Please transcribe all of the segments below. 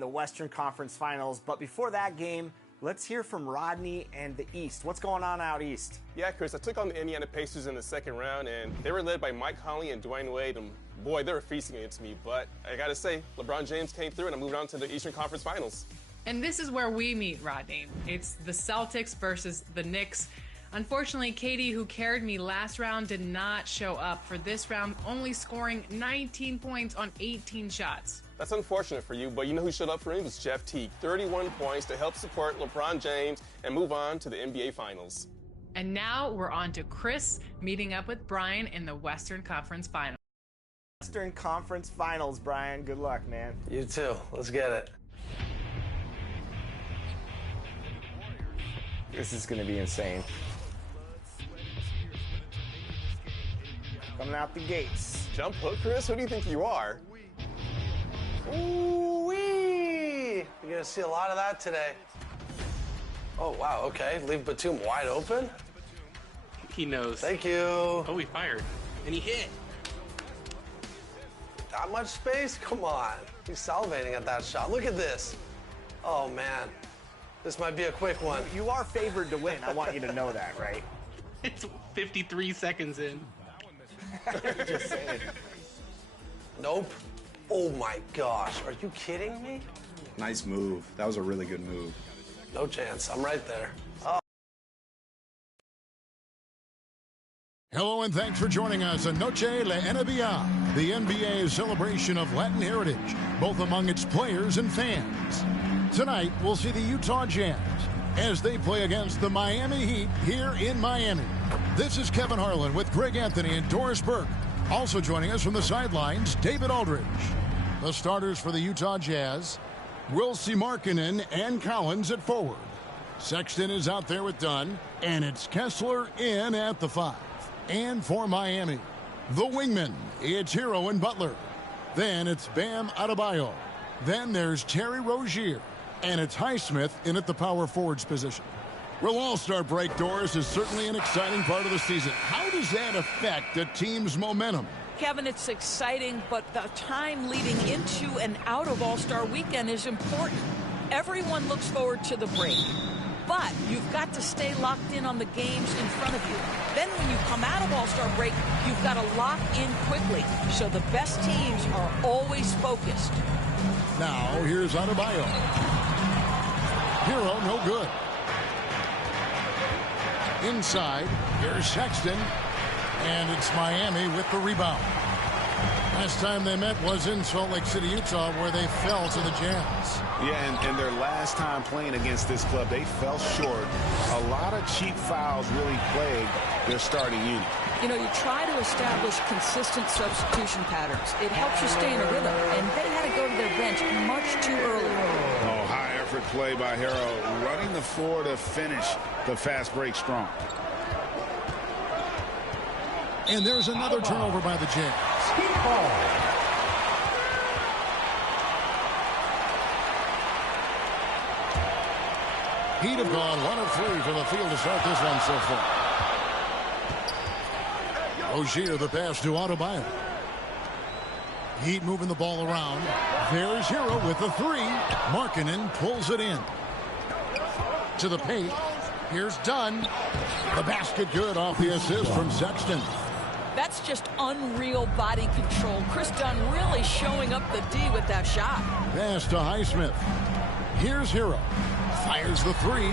the Western Conference Finals. But before that game, let's hear from Rodney and the East. What's going on out East? Yeah, Chris, I took on the Indiana Pacers in the second round, and they were led by Mike Conley and Dwayne Wade, and boy, they were feasting against me. But I got to say, LeBron James came through, and I moved on to the Eastern Conference Finals. And this is where we meet, Rodney. It's the Celtics versus the Knicks. Unfortunately, Katie, who carried me last round, did not show up for this round, only scoring 19 points on 18 shots. That's unfortunate for you, but you know who showed up for me was Jeff Teague. 31 points to help support LeBron James and move on to the NBA Finals. And now we're on to Chris meeting up with Brian in the Western Conference Finals. Western Conference Finals, Brian. Good luck, man. You too. Let's get it. This is going to be insane. Coming out the gates. Jump hook, Chris? Who do you think you are? Ooh-wee! You're going to see a lot of that today. Oh, wow, okay. Leave Batum wide open. He knows. Thank you. Oh, he fired. And he hit. That much space? Come on. He's salivating at that shot. Look at this. Oh, man. This might be a quick one. You are favored to win. I want you to know that, right? It's 53 seconds in. Just saying. Nope. Oh, my gosh. Are you kidding me? Nice move. That was a really good move. No chance. I'm right there. Oh. Hello and thanks for joining us on Noche La NBA, the NBA's celebration of Latin heritage, both among its players and fans. Tonight, we'll see the Utah Jazz as they play against the Miami Heat here in Miami. This is Kevin Harlan with Greg Anthony and Doris Burke. Also joining us from the sidelines, David Aldridge. The starters for the Utah Jazz, Wilsey Markkanen and Collins at forward. Sexton is out there with Dunn, and it's Kessler in at the 5. And for Miami, the wingmen, it's Hero and Butler. Then it's Bam Adebayo. Then there's Terry Rozier. And it's Highsmith in at the power forwards position. Well, All-Star break, Doris, is certainly an exciting part of the season. How does that affect a team's momentum? Kevin, it's exciting, but the time leading into and out of All-Star weekend is important. Everyone looks forward to the break. But you've got to stay locked in on the games in front of you. Then when you come out of All-Star break, you've got to lock in quickly. So the best teams are always focused. Now, here's Adebayo. Hero, no good. Inside, here's Sexton. And it's Miami with the rebound. Last time they met was in Salt Lake City, Utah, where they fell to the Jazz. Yeah, and their last time playing against this club, they fell short. A lot of cheap fouls really plagued their starting unit. You know, you try to establish consistent substitution patterns. It helps you stay in a rhythm, and they had to go to their bench much too early. Oh, high effort play by Hero, running the floor to finish the fast break strong. And there's another turnover by the Jazz. Heat have gone 1 of 3 from the field to start this one so far. Rozier, the pass to Adebayo. Heat moving the ball around. There's Hero with the 3. Markkanen pulls it in. To the paint. Here's Dunn. The basket good off the assist from Sexton. That's just unreal body control. Chris Dunn really showing up the D with that shot. Pass to Highsmith. Here's Hero. Fires the 3.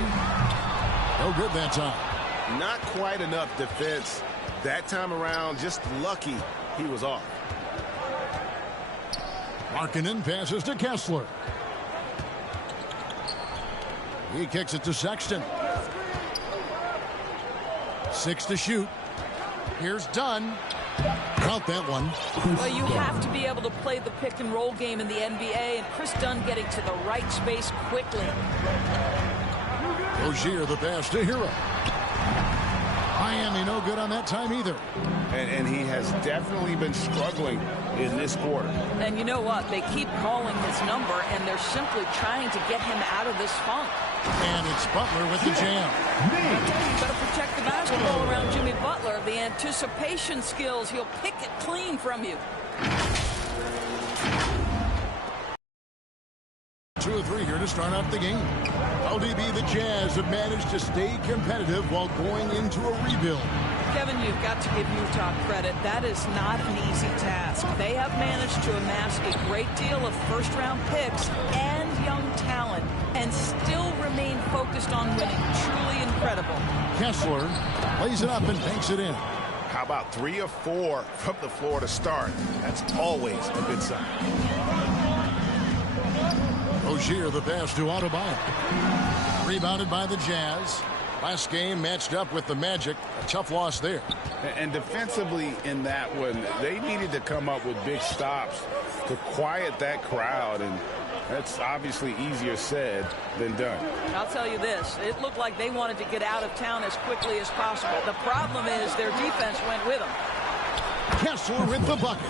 No good that time. Not quite enough defense that time around. Just lucky he was off. Markkanen passes to Kessler. He kicks it to Sexton. 6 to shoot. Here's Dunn. Count that one. Well, you have to be able to play the pick and roll game in the NBA, and Chris Dunn getting to the right space quickly. Rozier, the pass to Hero. Miami no good on that time either. And he has definitely been struggling in this quarter. And you know what? They keep calling his number, and they're simply trying to get him out of this funk. And it's Butler with the jam. You better protect the basketball around Jimmy Butler. The anticipation skills, he'll pick it clean from you. 2 or 3 here to start out the game. LDB, the Jazz have managed to stay competitive while going into a rebuild. Kevin, you've got to give Utah credit. That is not an easy task. They have managed to amass a great deal of first-round picks and young talent and still remain focused on winning. Truly incredible. Kessler lays it up and banks it in. How about 3 or 4 from the floor to start? That's always a good sign. Rozier, the pass to Adebayo. Rebounded by the Jazz. Last game matched up with the Magic. A tough loss there. And defensively in that one, they needed to come up with big stops to quiet that crowd, and that's obviously easier said than done. I'll tell you this, it looked like they wanted to get out of town as quickly as possible. The problem is their defense went with them. Kessler with the bucket.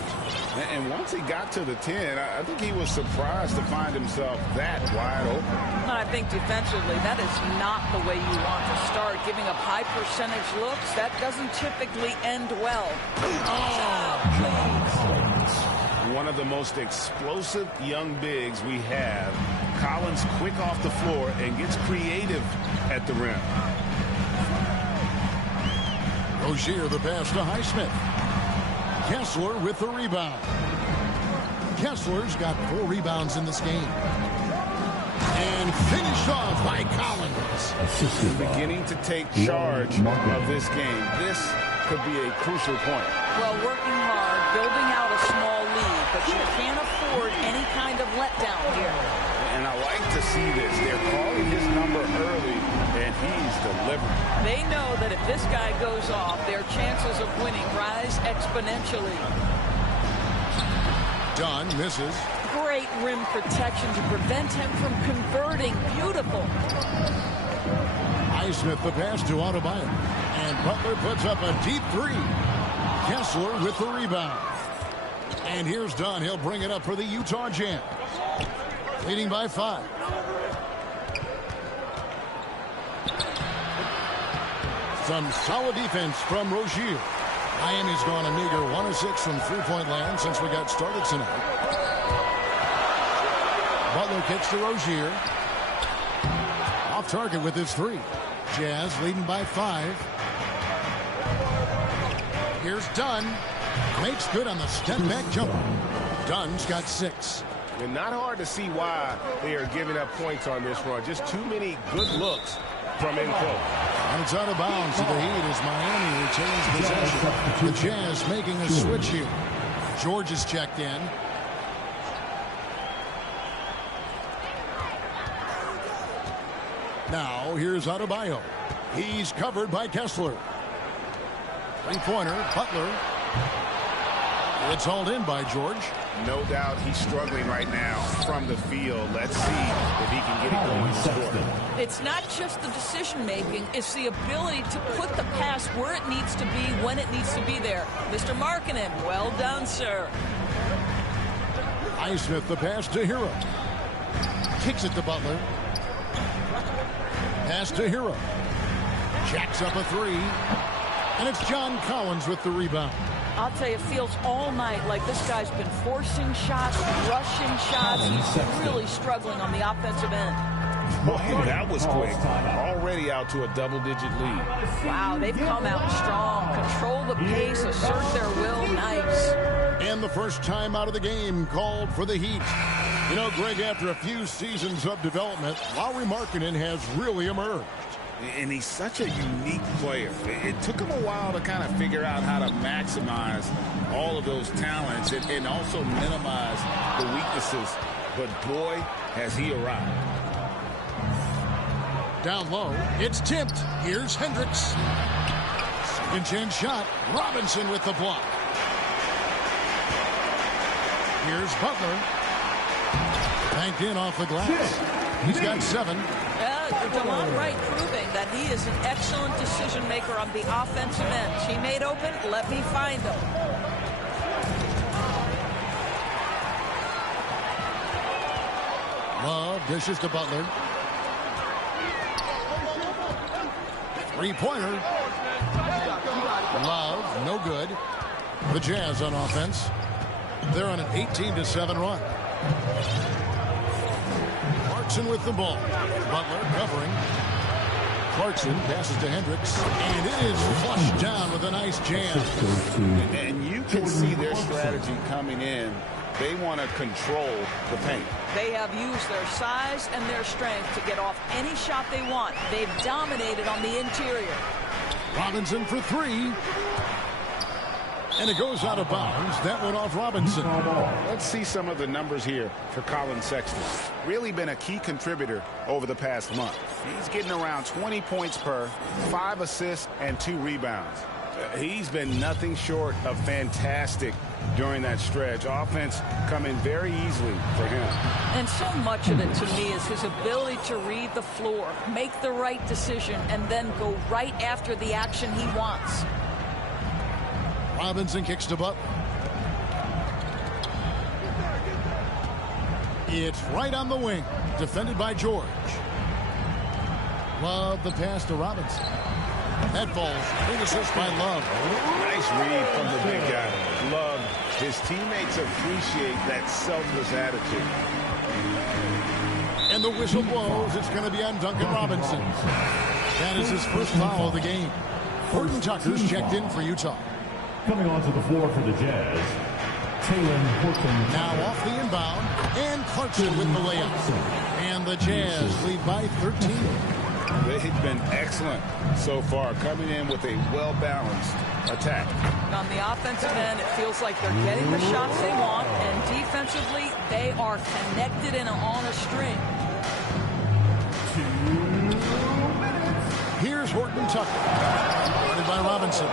And once he got to the 10, I think he was surprised to find himself that wide open. I think defensively, that is not the way you want to start. Giving up high percentage looks, that doesn't typically end well. One of the most explosive young bigs we have. Collins quick off the floor and gets creative at the rim. Rozier, the pass to Highsmith. Kessler with the rebound. Kessler's got 4 rebounds in this game. And finished off by Collins. Beginning to take charge of this game. This could be a crucial point. Well, working hard, building out a small lead, but you can't afford any kind of letdown here. And I like to see this. They're calling his number early, and he's delivering. They know that if this guy goes off, their chances of winning rise exponentially. Dunn misses. Great rim protection to prevent him from converting. Beautiful. Highsmith, the pass to Adebayo. And Butler puts up a deep 3. Kessler with the rebound. And here's Dunn. He'll bring it up for the Utah Jazz. Leading by 5. Some solid defense from Rozier. Miami's gone a meager 1 of 6 from three-point land since we got started tonight. Butler kicks to Rozier. Off target with his 3. Jazz leading by 5. Here's Dunn. Makes good on the step-back jumper. Dunn's got 6. And not hard to see why they are giving up points on this run. Just too many good looks from in close. And it's out of bounds to the Heat as Miami retains possession. The Jazz making a switch here. George is checked in. Now here's Adebayo. He's covered by Kessler. Three-pointer, Butler. It's hauled in by George. No doubt he's struggling right now from the field. Let's see if he can get it going to score. It's not just the decision-making. It's the ability to put the pass where it needs to be, when it needs to be there. Mr. Markkanen, well done, sir. Highsmith, the pass to Hero. Kicks it to Butler. Pass to Hero. Jacks up a 3. And it's John Collins with the rebound. I'll tell you, it feels all night like this guy's been forcing shots, rushing shots. He's really struggling on the offensive end. Boy, that was quick. Already out to a double-digit lead. Wow, they've come out strong. Control the pace, assert their will. Nice. And the first time out of the game called for the Heat. You know, Greg, after a few seasons of development, Lauri Markkanen has really emerged. And he's such a unique player. It took him a while to kind of figure out how to maximize all of those talents and also minimize the weaknesses. But boy, has he arrived. Down low, it's tipped. Here's Hendricks. Second chance shot. Robinson with the block. Here's Butler. Banked in off the glass. He's got 7. DeLon Wright proving that he is an excellent decision maker on the offensive end. Teammate open, let me find him. Love dishes to Butler. Three-pointer. Love, no good. The Jazz on offense. They're on an 18-7 run. Robinson with the ball. Butler covering. Clarkson passes to Hendricks, and it is flushed down with a nice jam. And you can see their strategy coming in. They want to control the paint. They have used their size and their strength to get off any shot they want. They've dominated on the interior. Robinson for three. And it goes out of bounds. That went off Robinson. Let's see some of the numbers here for Colin Sexton. Really been a key contributor over the past month. He's getting around 20 points per, 5 assists, and 2 rebounds. He's been nothing short of fantastic during that stretch. Offense coming very easily for him. And so much of it to me is his ability to read the floor, make the right decision, and then go right after the action he wants. Robinson kicks to Butler. It's right on the wing. Defended by George. Love the pass to Robinson. That falls. Big assist by Love. Nice read from the big guy. Love. His teammates appreciate that selfless attitude. And the whistle blows. It's going to be on Duncan Robinson. That is his first foul of the game. Horton Tucker's checked in for Utah. Coming onto the floor for the Jazz, Taylor Horton. Now off the inbound, and Clarkson with the layup. And the Jazz lead by 13. They've been excellent so far, coming in with a well-balanced attack. On the offensive end, it feels like they're getting the shots they want, and defensively, they are connected and on a string. Here's Horton Tucker, guarded by Robinson.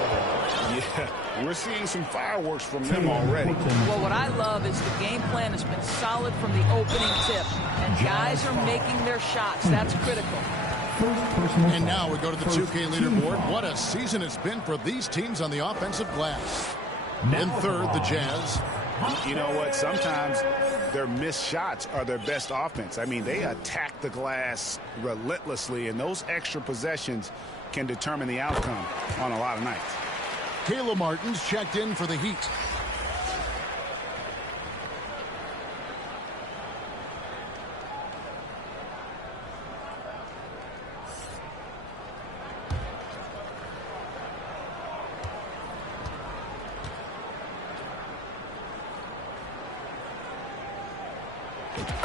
Yeah, we're seeing some fireworks from them already. Well, what I love is the game plan has been solid from the opening tip, and guys are making their shots. That's critical. And now we go to the 2K leaderboard. What a season it's been for these teams on the offensive glass. In third, the Jazz. You know what? Sometimes their missed shots are their best offense. I mean, they attack the glass relentlessly, and those extra possessions can determine the outcome on a lot of nights. Caleb Martin's checked in for the Heat.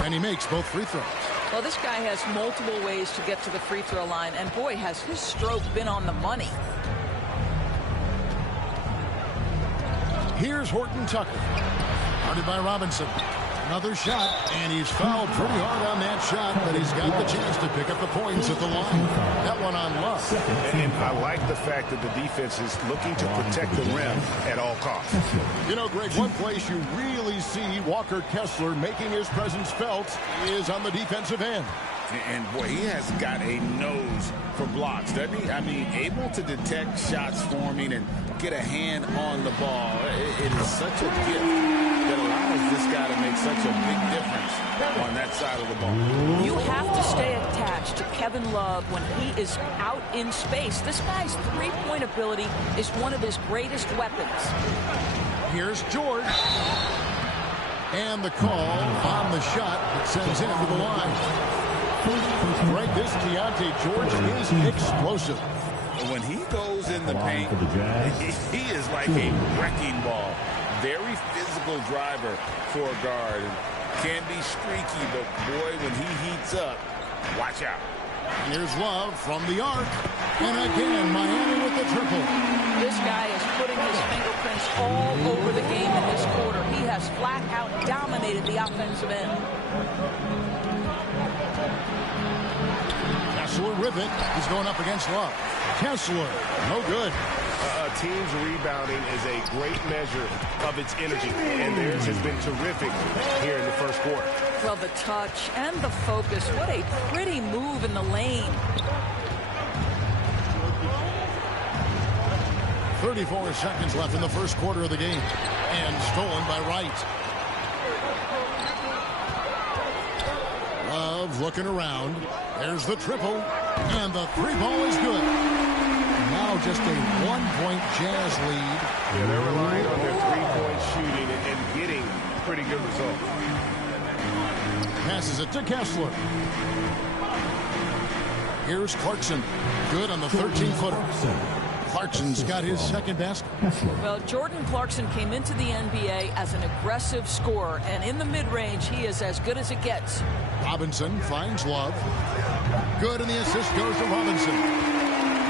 And he makes both free throws. Well, this guy has multiple ways to get to the free throw line, and boy, has his stroke been on the money. Here's Horton Tucker, guarded by Robinson. Another shot, and he's fouled pretty hard on that shot, but he's got the chance to pick up the points at the line. That one on Love. And I like the fact that the defense is looking to protect the rim at all costs. You know, Greg, one place you really see Walker Kessler making his presence felt is on the defensive end. And boy, he has got a nose for blocks, doesn't he? I mean, able to detect shots forming and get a hand on the ball. It is such a gift that allows this guy to make such a big difference on that side of the ball. You have to stay attached to Kevin Love when he is out in space. This guy's three-point ability is one of his greatest weapons. Here's George. And the call on the shot that sends him to the line. Greg, this Keontae George is explosive. When he goes in the paint, he is like a wrecking ball. Very physical driver for a guard. Can be streaky, but boy, when he heats up, watch out. Here's Love from the arc. And again, Miami with the triple. This guy is putting his fingerprints all over the game in this quarter. He has flat out dominated the offensive end. Kessler with it. He's going up against Love. Kessler, no good. A team's rebounding is a great measure of its energy, and theirs has been terrific here in the first quarter. Well, the touch and the focus. What a pretty move in the lane. 34 seconds left in the first quarter of the game. And stolen by Wright. Love looking around. There's the triple. And the three ball is good. Now just a 1-point Jazz lead. Yeah, they're relying on their three-point shooting and getting pretty good results. passes it to Kessler. Here's Clarkson. Good on the 13-footer. Clarkson's got his second basket. Well, Jordan Clarkson came into the NBA as an aggressive scorer, and in the mid-range, he is as good as it gets. Robinson finds Love. Good, and the assist goes to Robinson.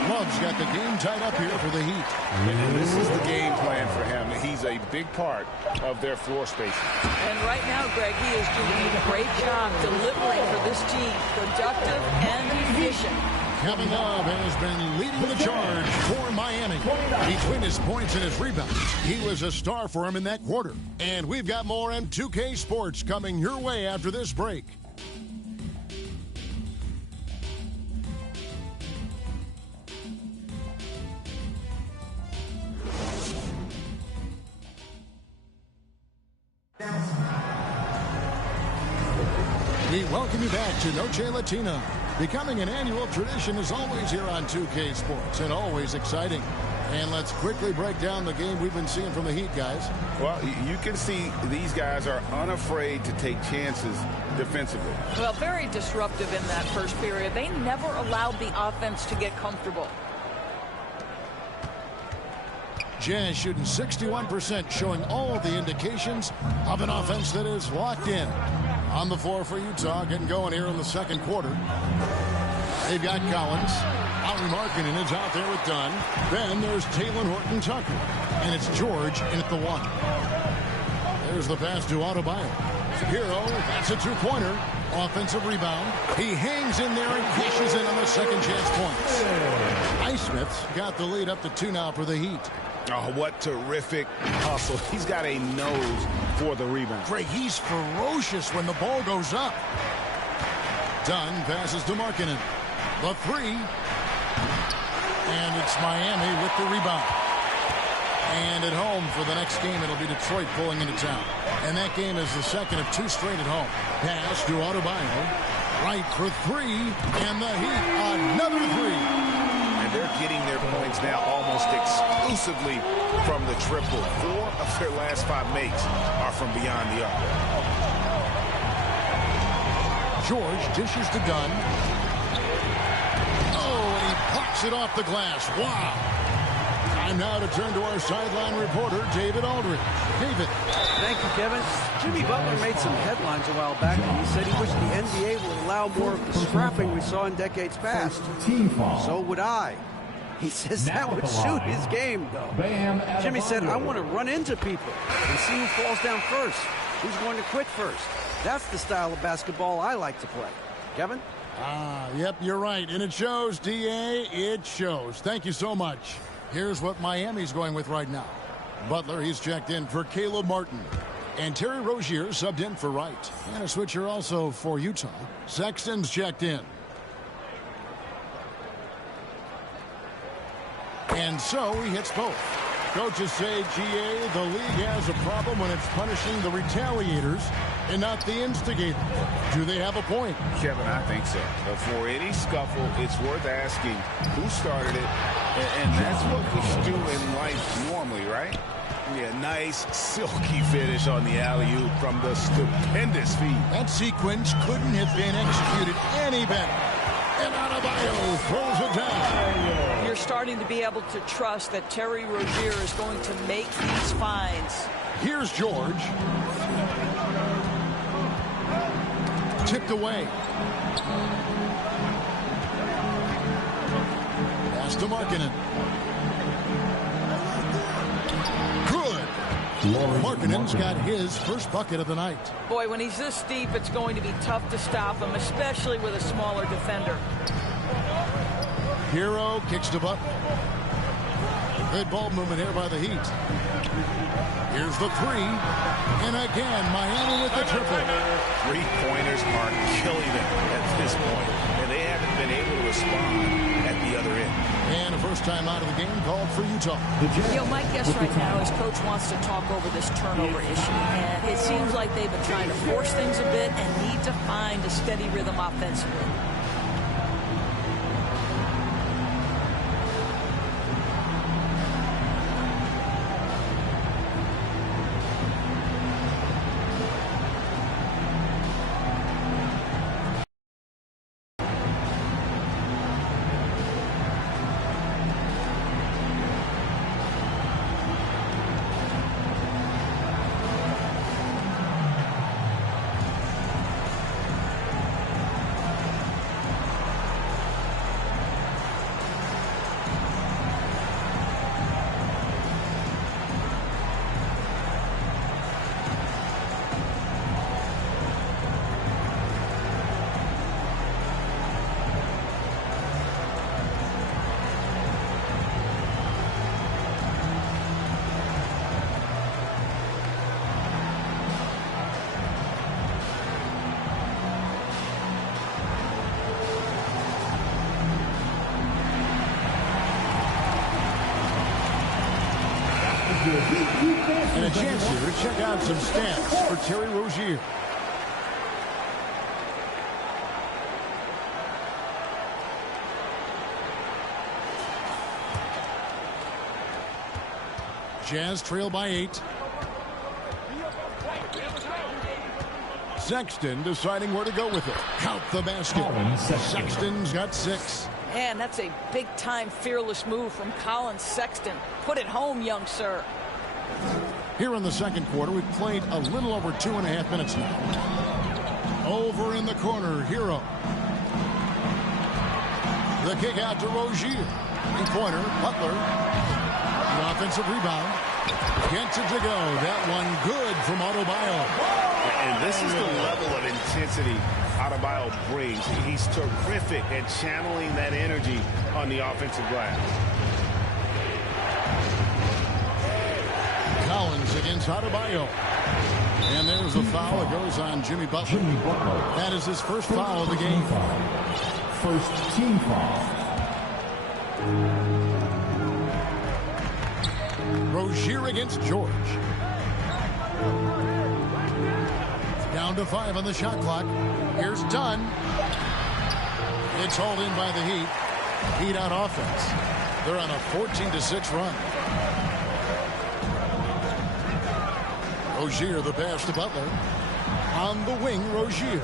Love's got the game tied up here for the Heat. And this is the game plan for him. He's a big part of their floor spacing. And right now, Greg, he is doing a great job delivering for this team, productive and efficient. Kevin Love has been leading the charge for Miami. Between his points and his rebounds, he was a star for him in that quarter. And we've got more M2K Sports coming your way after this break. We welcome you back to Noche Latina. Becoming an annual tradition is always here on 2K Sports, and always exciting. And let's quickly break down the game we've been seeing from the Heat, guys. Well, you can see these guys are unafraid to take chances defensively. Well, very disruptive in that first period. They never allowed the offense to get comfortable. Jazz shooting 61%, showing all of the indications of an offense that is locked in. On the floor for Utah, getting going here in the second quarter. They've got Collins. Lauri Markkanen is out there with Dunn. Then there's Talen Horton-Tucker. And it's George in at the one. There's the pass to Adebayo. Hero, that's a two-pointer. Offensive rebound. He hangs in there and cashes in on the second chance points. Highsmith's got the lead up to 2 now for the Heat. Oh, what terrific hustle. He's got a nose for the rebound. Greg, he's ferocious when the ball goes up. Dunn passes to Markkanen. The three. And it's Miami with the rebound. And at home for the next game, it'll be Detroit pulling into town. And that game is the second of 2 straight at home. Pass to Adebayo. Right for 3. And the Heat, another 3. They're getting their points now almost exclusively from the triple. 4 of their last 5 makes are from beyond the arc. George dishes to Dunn. Oh, and he pops it off the glass. Wow. Time now to turn to our sideline reporter, David Aldridge. David. Thank you, Kevin. Jimmy Butler made some headlines a while back, and he said he wished the NBA would allow more of the scrapping we saw in decades past. So would I. He says that would suit his game, though. Jimmy said, I want to run into people and see who falls down first, who's going to quit first. That's the style of basketball I like to play. Kevin? Yep, you're right. And it shows, DA. It shows. Thank you so much. Here's what Miami's going with right now. Butler, he's checked in for Caleb Martin. And Terry Rozier subbed in for Wright. And a switcher also for Utah. Sexton's checked in. And so he hits both. Coaches say, GA, the league has a problem when it's punishing the retaliators and not the instigators. Do they have a point? Kevin, I think so. But for any scuffle, it's worth asking who started it. And that's what we do in life normally, right? Yeah, nice, silky finish on the alley-oop from the stupendous feed. That sequence couldn't have been executed any better. And Adebayo throws it down. You're starting to be able to trust that Terry Rozier is going to make these finds. Here's George. Tipped away. Pass to Markkanen. Markkanen's got his first bucket of the night. Boy, when he's this deep, it's going to be tough to stop him, especially with a smaller defender. Hero kicks to Butler. Good ball movement here by the Heat. Here's the three. And again, Miami with the triple. 3-pointers are killing them at this point, and they haven't been able to respond at the other end. And a first time out of the game called for Utah. My guess right now is Coach wants to talk over this turnover issue. And it seems like they've been trying to force things a bit and need to find a steady rhythm offensively. And a chance here to check out some stats for Terry Rozier. Jazz trail by 8. Sexton deciding where to go with it. Count the basket. Sexton's got 6. Man, that's a big-time fearless move from Colin Sexton. Put it home, young sir. Here in the second quarter, we've played a little over 2.5 minutes now. Over in the corner, Hero. The kick out to Rozier. Three-pointer, Butler. The offensive rebound. Gets it to go. That one good from Adebayo. And this is the level of intensity Adebayo brings. He's terrific at channeling that energy on the offensive glass. Collins against Adebayo. And there's a foul that goes on Jimmy Butler. That is his first foul of the game. First team foul. Rozier against George. Down to 5 on the shot clock. Here's Dunn. It's hauled in by the Heat. Heat on offense. They're on a 14-6 run. Rozier, the pass to Butler. On the wing, Rozier.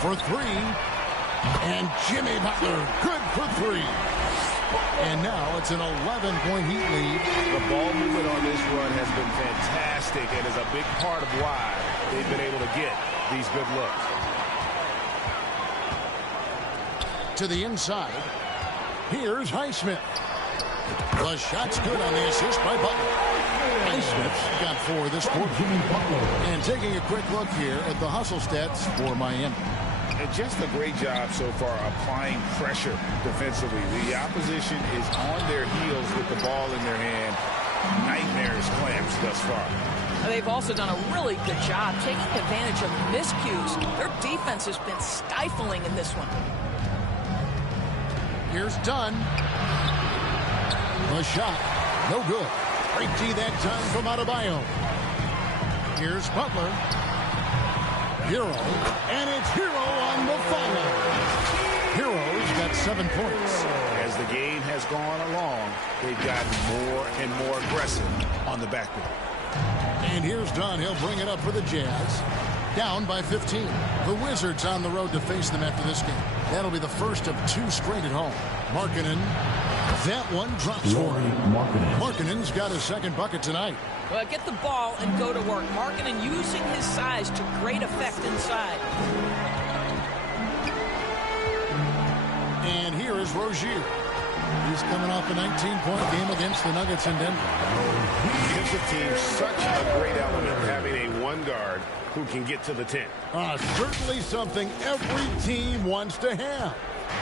For 3. And Jimmy Butler, good for 3. And now it's an 11-point Heat lead. The ball movement on this run has been fantastic and is a big part of why they've been able to get these good looks. To the inside. Here's Highsmith. The shot's good on the assist by Butler. Highsmith's got 4 this quarter. And taking a quick look here at the hustle stats for Miami. And just a great job so far applying pressure defensively. The opposition is on their heels with the ball in their hand. Nightmares clamps thus far. They've also done a really good job taking advantage of miscues. Their defense has been stifling in this one. Here's Dunn. The shot, no good. Great D that time from Adebayo. Here's Butler. Hero, and it's Hero on the follow. Hero's got 7 points. As the game has gone along, they've gotten more and more aggressive on the backboard. And here's Dunn. He'll bring it up for the Jazz. Down by 15. The Wizards on the road to face them after this game. That'll be the first of 2 straight at home. Markkanen. That one drops for him. Markkanen's got his second bucket tonight. Well, get the ball and go to work. Markkanen using his size to great effect inside. And here is Rozier. He's coming off a 19-point game against the Nuggets in Denver. Gives the team such a great element having a one guard who can get to the 10. Certainly something every team wants to have.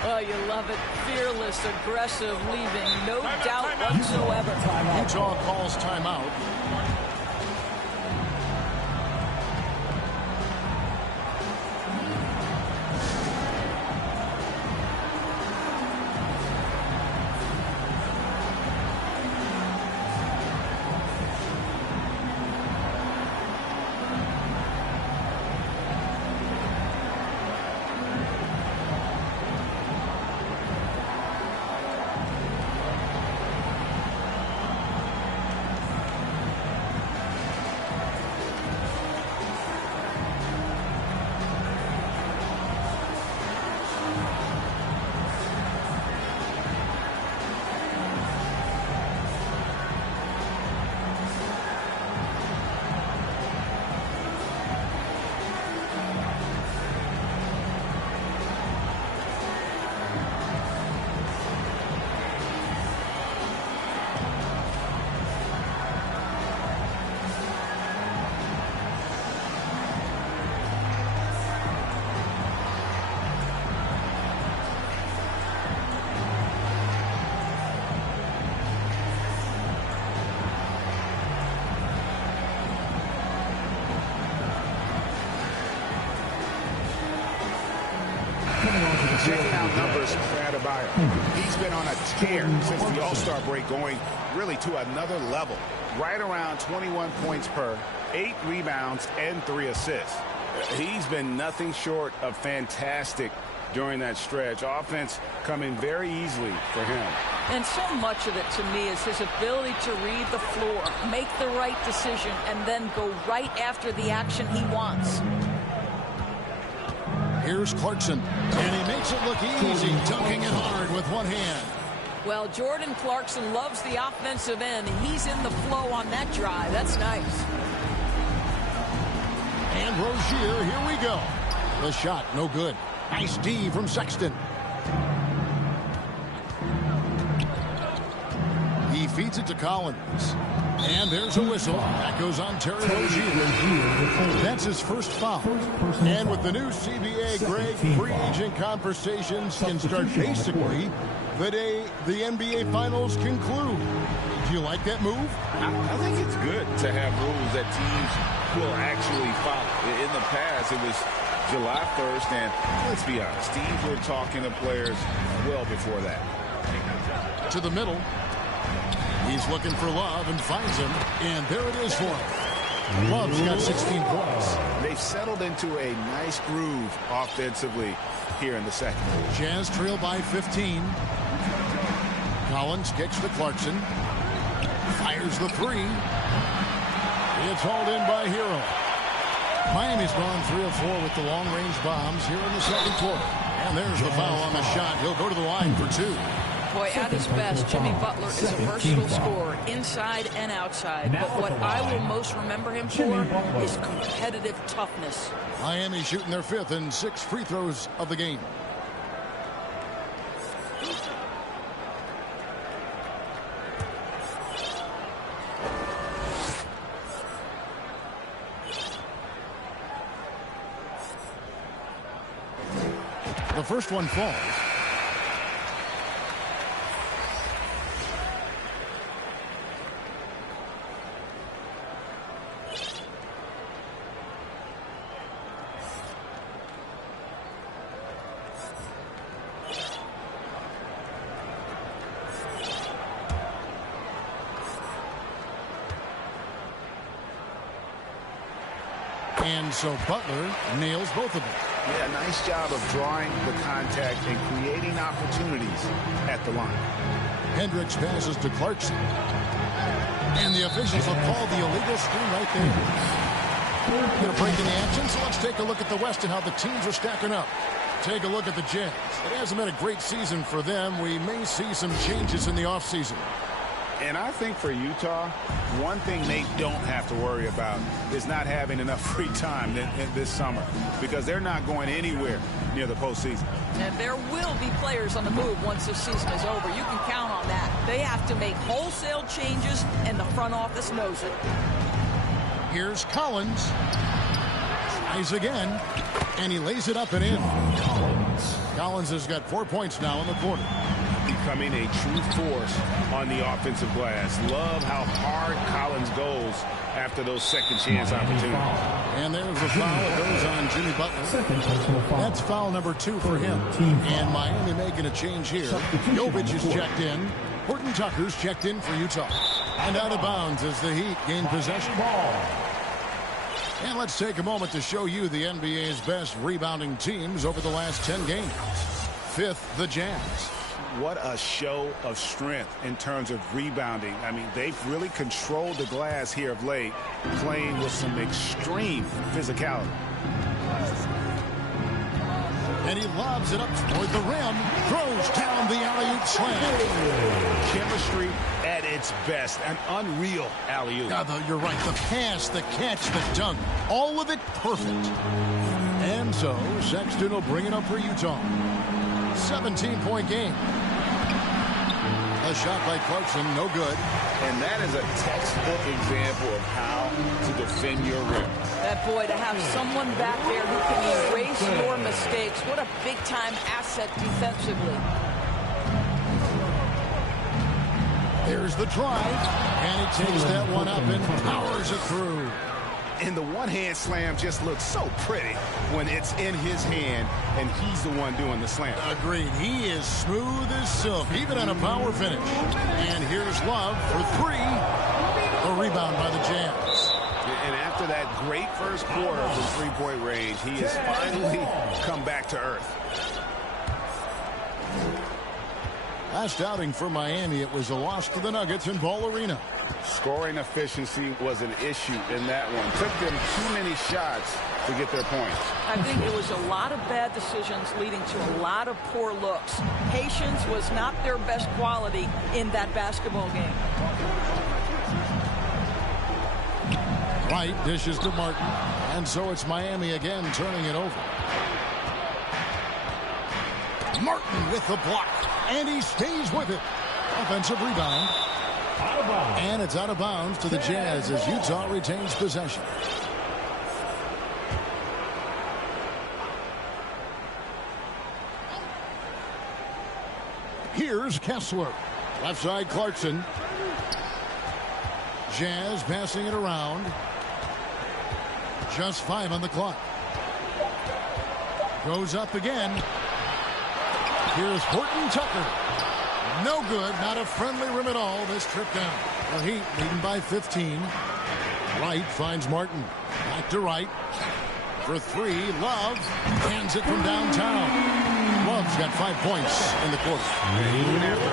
Oh, you love it. Fearless, aggressive, leaving no doubt whatsoever. Utah calls timeout. checking out numbers for Adebayo. He's been on a tear since the All-Star break, going really to another level. Right around 21 points per, 8 rebounds, and 3 assists. He's been nothing short of fantastic during that stretch. Offense coming very easily for him. And so much of it to me is his ability to read the floor, make the right decision, and then go right after the action he wants. Here's Clarkson, and he makes it look easy, dunking it hard with one hand. Well, Jordan Clarkson loves the offensive end. He's in the flow on that drive. That's nice. And Rozier, here we go. The shot, no good. Nice D from Sexton. He feeds it to Collins. And there's a whistle. That goes on Terry Rozier. That's his first foul. And with the new CBA, Greg, free agent conversations can start basically the day the NBA Finals conclude. Do you like that move? I think it's good to have rules that teams will actually follow. In the past, it was July 1st, and let's be honest, teams were talking to players well before that. To the middle. He's looking for Love and finds him, and there it is for him. Love's got 16 points. They've settled into a nice groove offensively here in the second. Jazz trail by 15. Collins kicks to Clarkson. Fires the three. It's hauled in by Hero. Miami's gone 3 of 4 with the long-range bombs here in the second quarter. And there's the foul on the shot. He'll go to the line for 2. Boy, at his best, Jimmy Butler is a versatile scorer inside and outside. But what I will most remember him for is competitive toughness. Miami shooting their 5th and 6th free throws of the game. The first one falls. And so Butler nails both of them. Yeah, nice job of drawing the contact and creating opportunities at the line. Hendricks passes to Clarkson. And the officials have called the illegal screen right there. Going to break in the action, so let's take a look at the West and how the teams are stacking up. Take a look at the Jazz. It hasn't been a great season for them. We may see some changes in the offseason. And I think for Utah, one thing they don't have to worry about is not having enough free time this summer, because they're not going anywhere near the postseason. And there will be players on the move once the season is over. You can count on that. They have to make wholesale changes, and the front office knows it. Here's Collins. Tries again, and he lays it up and in. Collins has got 4 points now in the quarter. Becoming a true force on the offensive glass. Love how hard Collins goes after those second chance opportunities. And there's a foul that goes on Jimmy Butler. That's foul number 2 for him. And Miami making a change here. Jovic is checked in. Horton Tucker's checked in for Utah. And out of bounds as the Heat gain possession. And let's take a moment to show you the NBA's best rebounding teams over the last 10 games. 5th, the Jazz. What a show of strength in terms of rebounding. I mean, they've really controlled the glass here of late, playing with some extreme physicality. And he lobs it up toward the rim, throws down the alley-oop slam. Chemistry at its best, an unreal alley-oop. Yeah, you're right, the pass, the catch, the dunk, all of it perfect. And so Sexton will bring it up for Utah. 17-point game. A shot by Clarkson, no good. And that is a textbook example of how to defend your rim. That boy, to have someone back there who can erase your mistakes, what a big-time asset defensively. There's the drive, and he takes that one up and powers it through. And the one-hand slam just looks so pretty when it's in his hand and he's the one doing the slam. Agreed. He is smooth as silk, even on a power finish. And here's Love for three. A rebound by the Jazz. And after that great first quarter from three-point range, he has finally come back to earth. Last outing for Miami, it was a loss to the Nuggets in Ball Arena. Scoring efficiency was an issue in that one. Took them too many shots to get their points. I think it was a lot of bad decisions leading to a lot of poor looks. Patience was not their best quality in that basketball game. Wright dishes to Martin. And so it's Miami again turning it over. Martin with the block. And he stays with it. Offensive rebound. And it's out of bounds to the Jazz as Utah retains possession. Here's Kessler. Left side Clarkson. Jazz passing it around. Just 5 on the clock. Goes up again. Here's Horton Tucker. No good. Not a friendly rim at all this trip down. The Heat leading by 15. Wright finds Martin. Back to Wright. For three, Love hands it from downtown. Love's got 5 points in the quarter. Even after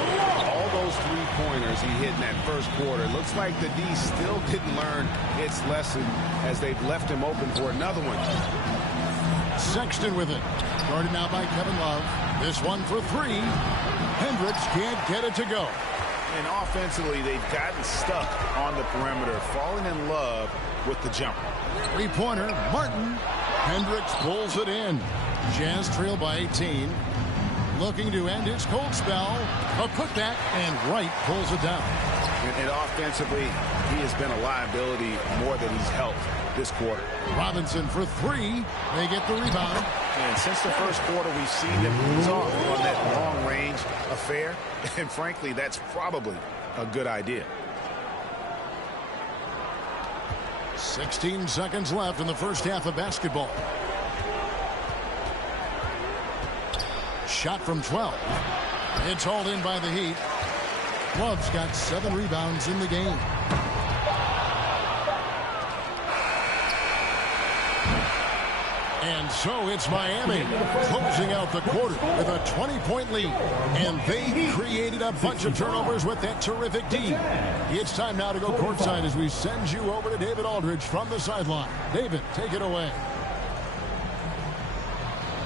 all those three-pointers he hit in that first quarter, it looks like the D still didn't learn its lesson as they've left him open for another one. Sexton with it. Guarded now by Kevin Love. This one for three. Hendricks can't get it to go. And offensively, they've gotten stuck on the perimeter, falling in love with the jumper. Three-pointer, Martin. Hendricks pulls it in. Jazz trail by 18. Looking to end his cold spell. A putback, and Wright pulls it down. And offensively, he has been a liability more than he's helped this quarter. Robinson for three. They get the rebound. And since the first quarter, we've seen them ease off on that long-range affair. And frankly, that's probably a good idea. 16 seconds left in the first half of basketball. Shot from 12. It's hauled in by the Heat. Love's got 7 rebounds in the game. And so it's Miami closing out the quarter with a 20-point lead. And they created a bunch of turnovers with that terrific D. It's time now to go courtside as we send you over to David Aldridge from the sideline. David, take it away.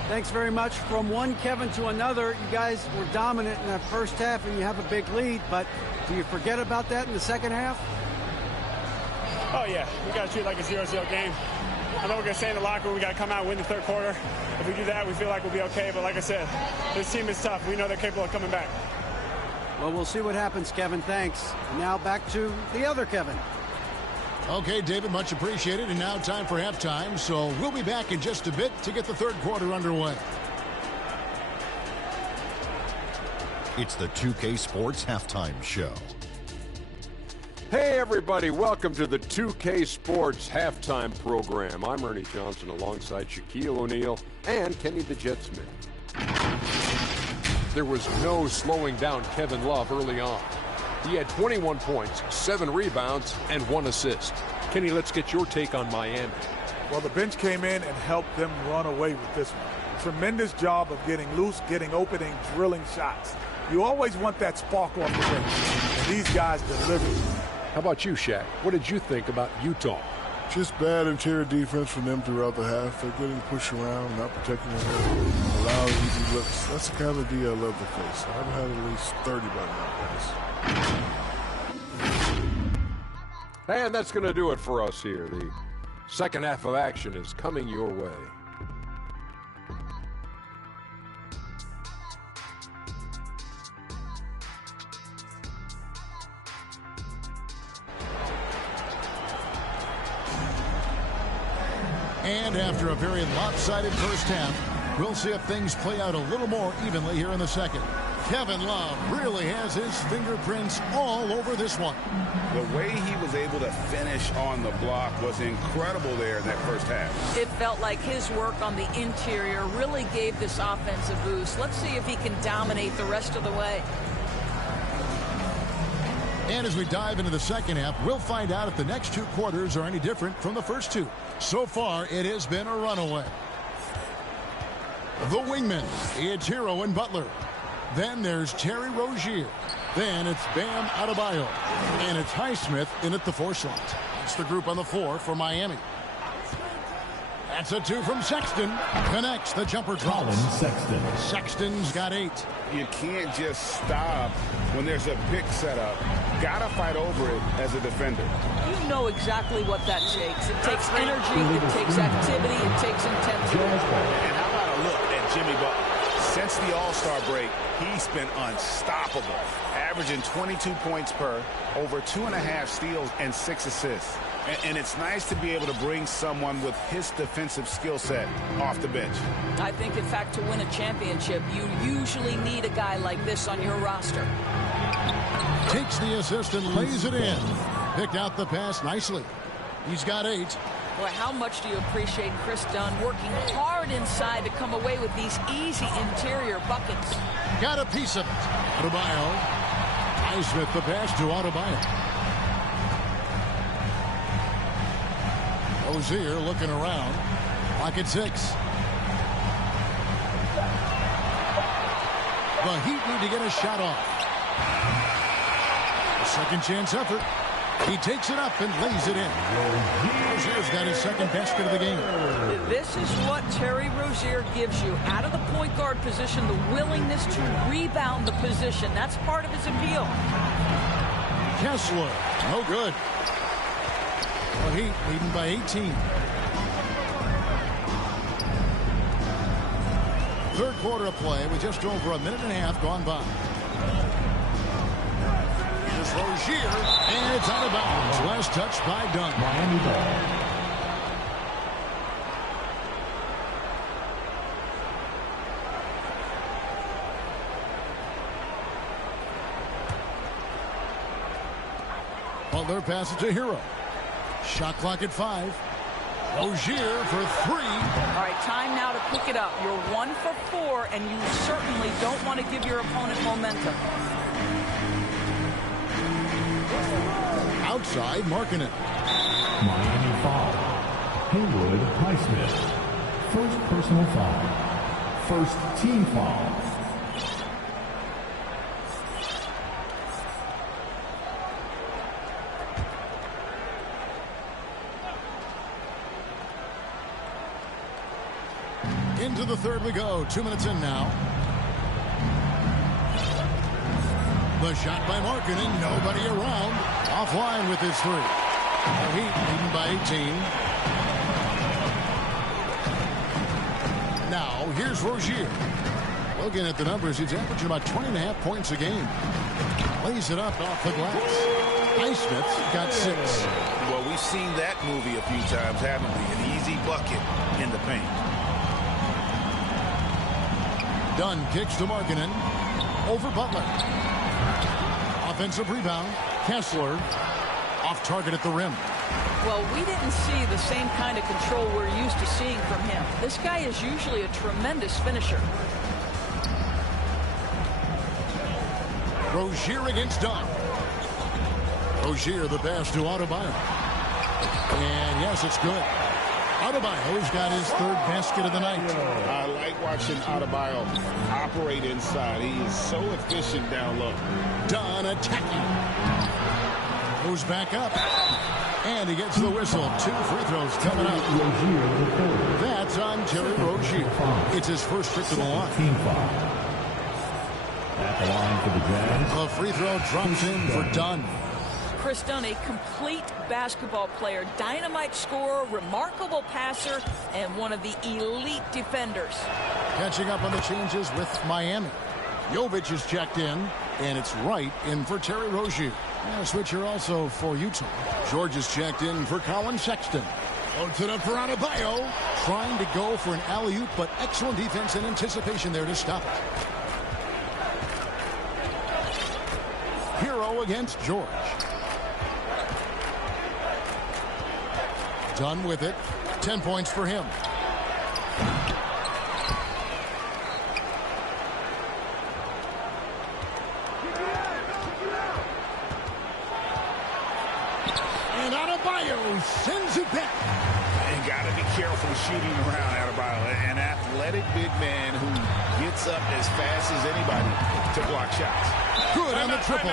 Thanks very much. From one Kevin to another, you guys were dominant in that first half and you have a big lead, but do you forget about that in the second half? Oh yeah, we got to treat it like a 0-0 game. I know we're going to stay in the locker room. We got to come out and win the third quarter. If we do that, we feel like we'll be okay. But like I said, this team is tough. We know they're capable of coming back. Well, we'll see what happens, Kevin. Thanks. Now back to the other Kevin. Okay, David, much appreciated. And now time for halftime. So we'll be back in just a bit to get the third quarter underway. It's the 2K Sports Halftime Show. Hey everybody, welcome to the 2K Sports Halftime Program. I'm Ernie Johnson alongside Shaquille O'Neal and Kenny the Jet Smith. There was no slowing down Kevin Love early on. He had 21 points, 7 rebounds, and 1 assist. Kenny, let's get your take on Miami. Well, the bench came in and helped them run away with this one. Tremendous job of getting loose, getting open, and drilling shots. You always want that spark off the bench, and these guys delivered. How about you, Shaq? What did you think about Utah? Just bad interior defense from them throughout the half. They're getting pushed around, not protecting the rim, allowing easy looks. That's the kind of D I love to face. I've had at least 30 by now, guys. And that's going to do it for us here. The second half of action is coming your way. And after a very lopsided first half, We'll see if things play out a little more evenly here in the second. Kevin Love really has his fingerprints all over this one. The way he was able to finish on the block was incredible there in that first half. It felt like his work on the interior really gave this offense a boost. Let's see if he can dominate the rest of the way. And as we dive into the second half, we'll find out if the next two quarters are any different from the first two. So far, it has been a runaway. The wingmen, it's Hero and Butler. Then there's Terry Rozier. Then it's Bam Adebayo. And it's Highsmith in at the 4 slot. It's the group on the 4 for Miami. That's a 2 from Sexton. Connects, the jumper drops. Sexton. Sexton's got 8. You can't just stop when there's a pick set up. Gotta fight over it as a defender. You know exactly what that takes. It takes energy, it takes activity, it takes intensity. And how about a look at Jimmy Butler? Since the All-Star break, he's been unstoppable, averaging 22 points per, over 2.5 steals and 6 assists. And it's nice to be able to bring someone with his defensive skill set off the bench. I think, in fact, to win a championship, you usually need a guy like this on your roster. Takes the assist and lays it in. Picked out the pass nicely. He's got 8. Boy, how much do you appreciate Chris Dunn working hard inside to come away with these easy interior buckets? Got a piece of it. Adebayo. Highsmith the pass to Adebayo. Rozier looking around. Clock at 6. The Heat need to get a shot off. A second chance effort. He takes it up and lays it in. Rozier's got his second basket of the game. This is what Terry Rozier gives you. Out of the point guard position, the willingness to rebound the position. That's part of his appeal. Kessler, no good. The Heat leading by 18. Third quarter of play with just over a minute and a half gone by. Here's Rozier, and it's out of bounds. Last touch by Dunn. Miami ball. Butler passes to Hero. Shot clock at 5. Rozier for 3. All right, time now to pick it up. You're 1 for 4, and you certainly don't want to give your opponent momentum. Outside, Markkanen. Miami foul. Haywood Highsmith. First personal foul. First team foul. Into the third we go. 2 minutes in now. The shot by Markkanen. Nobody around. Offline with his 3. The Heat leading by 18. Now, here's Rozier. Looking at the numbers, he's averaging about 20.5 points a game. Lays it up off the glass. Highsmith's got 6. Well, we've seen that movie a few times, haven't we? An easy bucket in the paint. Dunn kicks to Markkanen. Over Butler. Offensive rebound. Kessler off target at the rim. Well, we didn't see the same kind of control we're used to seeing from him. This guy is usually a tremendous finisher. Rozier against Dunn. Rozier the pass to Adebayo. And yes, it's good. Adebayo's got his 3rd basket of the night. I like watching Adebayo operate inside. He is so efficient down low. Dunn attacking. Goes back up. And he gets the whistle. 2 free throws coming up. That's on Terry Rozier. It's his first trip to the line. Team foul. At the line for the Jazz. A free throw drops in for Dunn. Chris Dunn, a complete basketball player, dynamite scorer, remarkable passer, and one of the elite defenders. Catching up on the changes with Miami. Jovic is checked in, and it's right in for Terry Rozier. And a switcher also for Utah. George is checked in for Colin Sexton. Loads it up for Adebayo. Trying to go for an alley-oop, but excellent defense and anticipation there to stop it. Hero against George. Done with it. 10 points for him. And Adebayo sends it back. And got to be careful shooting around Adebayo. An athletic big man who gets up as fast as anybody to block shots. Good on the triple.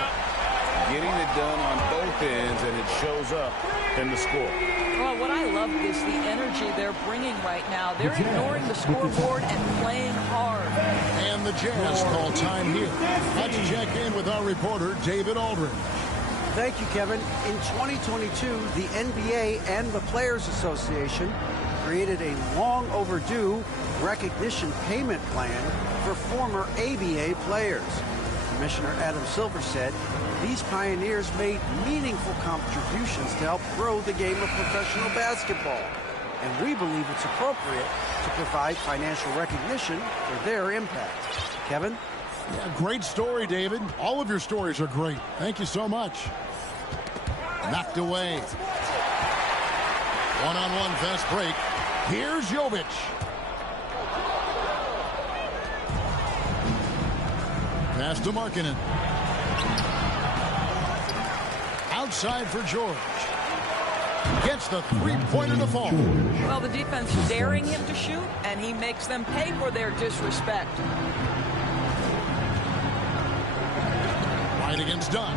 Getting it done on both ends, and it shows up in the score. Well, what I love is the energy they're bringing right now. They're ignoring the scoreboard and playing hard. And the Jazz call time here. Let's check in with our reporter, David Aldridge. Thank you, Kevin. In 2022, the NBA and the Players Association created a long overdue recognition payment plan for former ABA players. Commissioner Adam Silver said these pioneers made meaningful contributions to help grow the game of professional basketball. And we believe it's appropriate to provide financial recognition for their impact. Kevin? Yeah, great story, David. All of your stories are great. Thank you so much. Knocked away. One-on-one fast break. Here's Jovic. Pass to Markkanen. Outside for George. Gets the three-pointer to fall. Well, the defense daring him to shoot, and he makes them pay for their disrespect. Right against Dunn.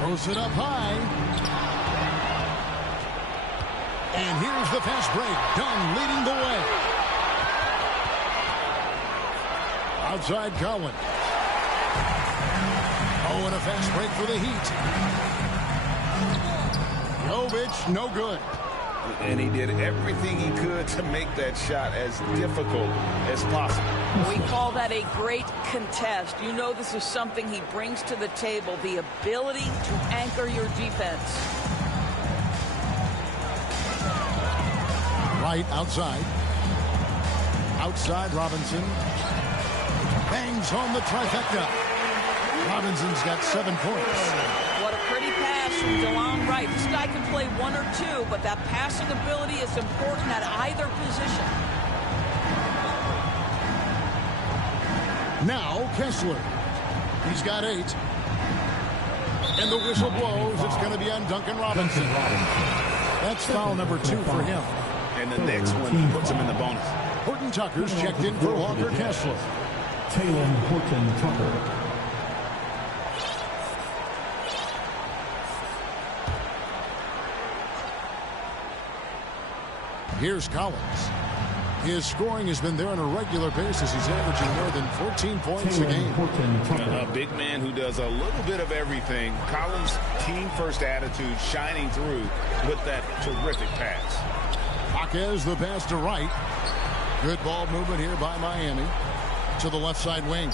Throws it up high. And here's the fast break. Dunn leading the way. Outside Garland. Oh, and a fast break for the Heat. Jovic, no good. And he did everything he could to make that shot as difficult as possible. We call that a great contest. You know this is something he brings to the table, the ability to anchor your defense. Right outside. Outside Robinson. Bangs home the trifecta. Robinson's got 7 points. What a pretty pass from DeLon Wright. This guy can play one or two, but that passing ability is important at either position. Now Kessler. He's got 8. And the whistle blows. It's going to be on Duncan Robinson. That's foul number 2 for him. And the next one puts him in the bonus. Horton Tucker's checked in for Walker Kessler. Taylor Horton Tucker. Here's Collins. His scoring has been there on a regular basis. He's averaging more than 14 points a game. A big man who does a little bit of everything. Collins' team-first attitude shining through with that terrific pass. Jaquez the pass to Wright. Good ball movement here by Miami. To the left side wing.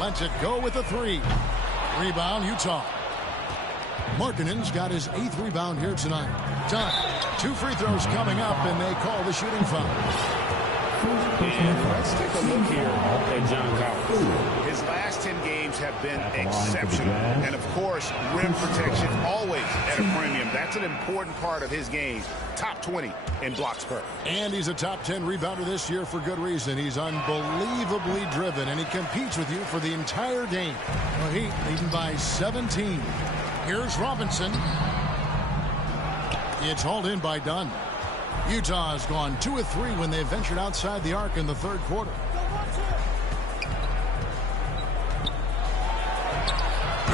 Lets it go with the 3. Rebound, Utah. Markkanen's got his 8th rebound here tonight. Done. 2 free throws coming up, and they call the shooting foul. And let's take a look here at John Collins. His last 10 games have been exceptional. And, of course, rim protection always at a premium. That's an important part of his game. Top 20 in blocks per. And he's a top 10 rebounder this year for good reason. He's unbelievably driven, and he competes with you for the entire game. The Heat leading by 17. Here's Robinson. It's hauled in by Dunn. Utah has gone 2 of 3 when they ventured outside the arc in the 3rd quarter.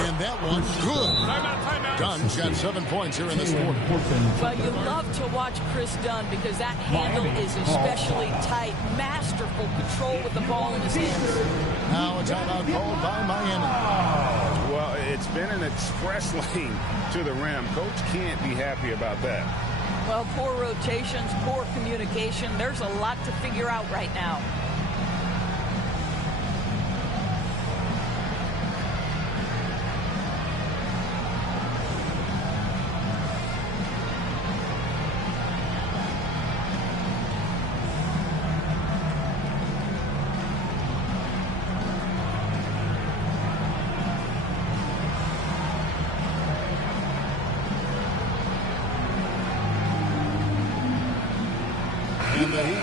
And that one, good. Dunn's got 7 points here in this quarter. Well, you love to watch Chris Dunn because that handle is especially tight. Masterful control with the ball in his hands. Now a timeout called by Miami. Well, it's been an express lane to the rim. Coach can't be happy about that. Well, poor rotations, poor communication. There's a lot to figure out right now.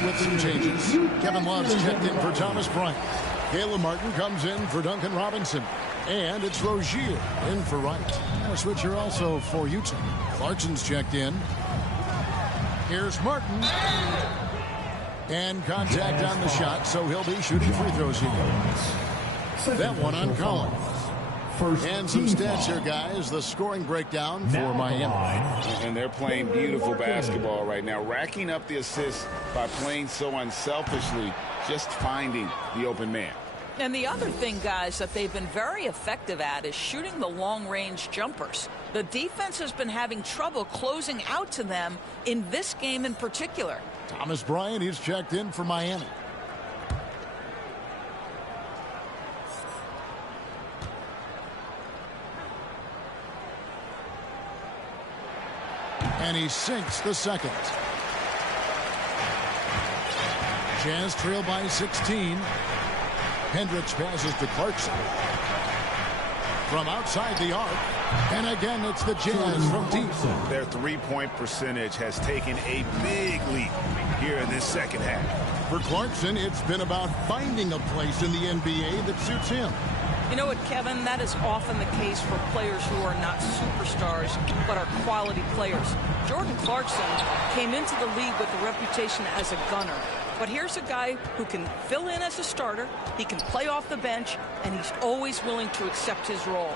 with some changes. Kevin Love's checked in for Thomas Bryant. Caleb Martin comes in for Duncan Robinson. And it's Rozier in for Wright. And a switcher also for Utah. Clarkson's checked in. Here's Martin. And contact on the shot, so he'll be shooting free throws here. That one on Collins. And some stats here, guys. The scoring breakdown for Miami. And they're playing beautiful basketball right now, racking up the assists by playing so unselfishly, just finding the open man. And the other thing, guys, that they've been very effective at is shooting the long-range jumpers. The defense has been having trouble closing out to them in this game in particular. Thomas Bryant, he's checked in for Miami. And he sinks the second. Jazz trail by 16. Hendricks passes to Clarkson. From outside the arc. And again, it's the Jazz from deep. Their three-point percentage has taken a big leap here in this second half. For Clarkson, it's been about finding a place in the NBA that suits him. You know what, Kevin? That is often the case for players who are not superstars, but are quality players. Jordan Clarkson came into the league with a reputation as a gunner. But here's a guy who can fill in as a starter, he can play off the bench, and he's always willing to accept his role.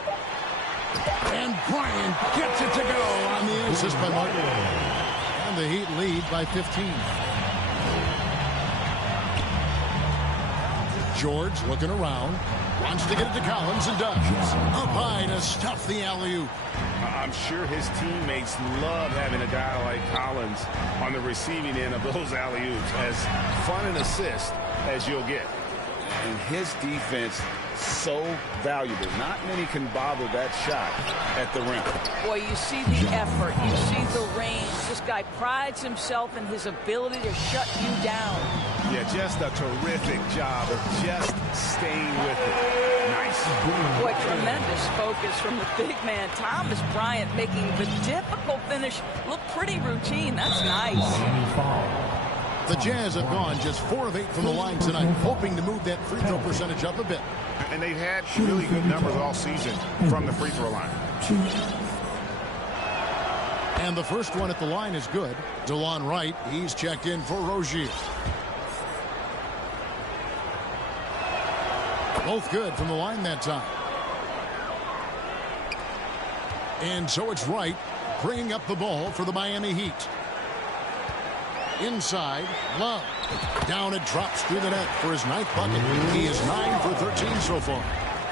And Bryant gets it to go on the assist by Martin. And the Heat lead by 15. George looking around. Wants to get it to Collins and does. Up high to stuff the alley-oop. I'm sure his teammates love having a guy like Collins on the receiving end of those alley-oops. As fun an assist as you'll get. And his defense so valuable. Not many can bother that shot at the rim. Boy, you see the effort. You see the range. This guy prides himself in his ability to shut you down. Yeah, just a terrific job of just staying with it. Nice. Boy, tremendous focus from the big man, Thomas Bryant, making the difficult finish look pretty routine. That's nice. The Jazz have gone just 4 of 8 from the line tonight, hoping to move that free throw percentage up a bit. And they've had really good numbers all season from the free throw line. And the first one at the line is good. DeLon Wright, he's checked in for Rozier. Both good from the line that time. And so it's Wright bringing up the ball for the Miami Heat. Inside, Love. Down it drops through the net for his 9th bucket. He is 9 for 13 so far.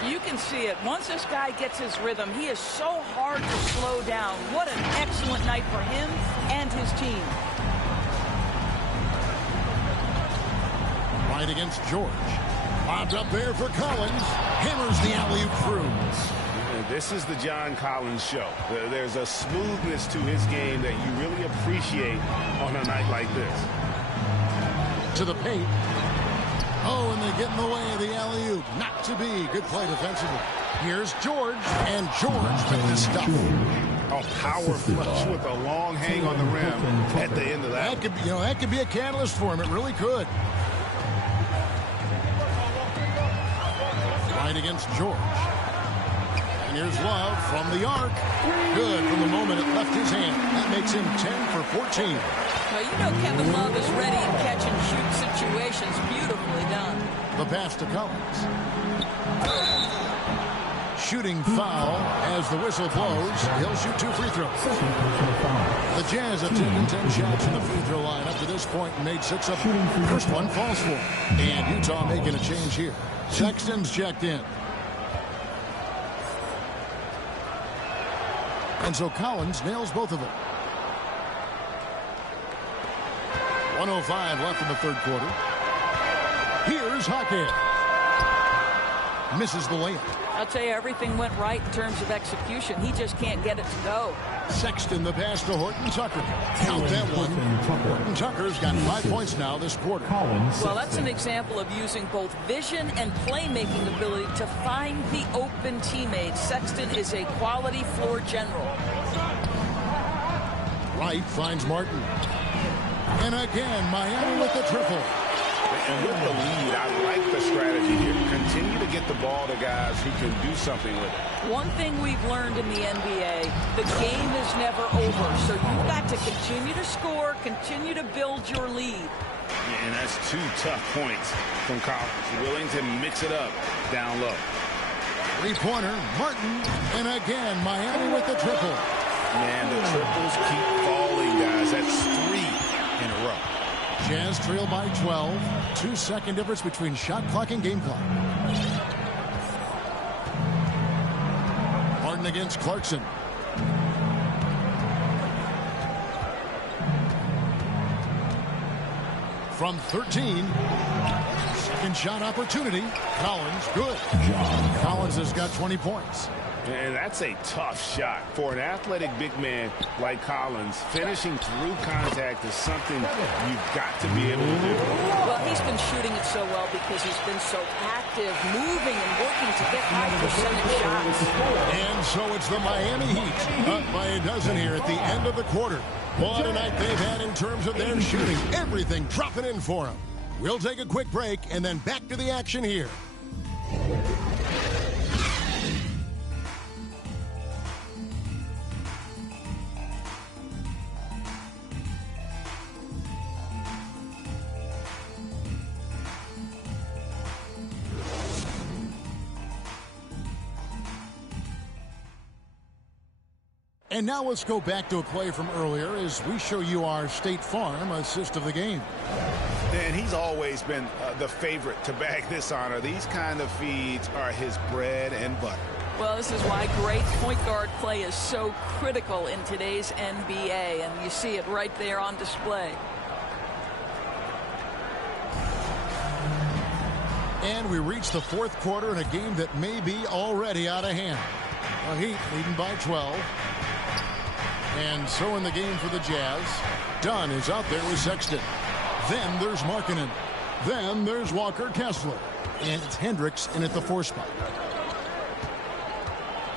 You can see it. Once this guy gets his rhythm, he is so hard to slow down. What an excellent night for him and his team. Right against George. Bobbed up there for Collins. Hammers the alley-oop through. This is the John Collins show. There's a smoothness to his game that you really appreciate on a night like this. To the paint. Oh, and they get in the way of the alley-oop. Not to be. Good play defensively. Here's George, and George with the stuff. A power flush with a long hang on the rim at the end of that. That could be a catalyst for him. It really could. Right against George. And here's Love from the arc. Good from the moment it left his hand. That makes him 10 for 14. Well, you know Kevin Love is ready in catch-and-shoot situations. Beautifully done. The pass to Collins. Shooting foul as the whistle blows. He'll shoot 2 free throws. The Jazz have taken 10 shots from the free throw line up to this point and made 6 of them. First one falls for him. And Utah making a change here. Sexton's checked in. And so Collins nails both of them. 1:05 left in the third quarter. Here's Hackett. Misses the layup. I'll tell you, everything went right in terms of execution. He just can't get it to go. Sexton the pass to Horton Tucker. Count that one. Horton Tucker's got 5 points now this quarter. Well, that's an example of using both vision and playmaking ability to find the open teammates. Sexton is a quality floor general. Wright finds Martin. And again, Miami with the triple. And with the lead, I like the strategy here. Continue to get the ball to guys who can do something with it. One thing we've learned in the NBA, the game is never over. So you've got to continue to score, continue to build your lead. Yeah, and that's 2 tough points from Collins. Willing to mix it up down low. Three-pointer, Martin. And again, Miami with the triple. Man, the triples keep falling, guys. That's 3 in a row. Jazz trail by 12. 2-second difference between shot clock and game clock. Martin against Clarkson. From 13. Second shot opportunity. Collins, good. Collins has got 20 points. And that's a tough shot for an athletic big man like Collins. Finishing through contact is something you've got to be able to do. Well, he's been shooting it so well because he's been so active, moving and working to get high percentage shots. And so it's the Miami Heat up by a dozen here at the end of the quarter. What a night they've had in terms of their shooting. Everything dropping in for them. We'll take a quick break and then back to the action here. And now let's go back to a play from earlier as we show you our State Farm assist of the game. And he's always been the favorite to bag this honor. These kind of feeds are his bread and butter. Well, this is why great point guard play is so critical in today's NBA, and you see it right there on display. And we reach the fourth quarter in a game that may be already out of hand. The Heat leading by 12. And so in the game for the Jazz, Dunn is out there with Sexton. Then there's Markkanen. Then there's Walker Kessler. And it's Hendricks in at the 4 spot.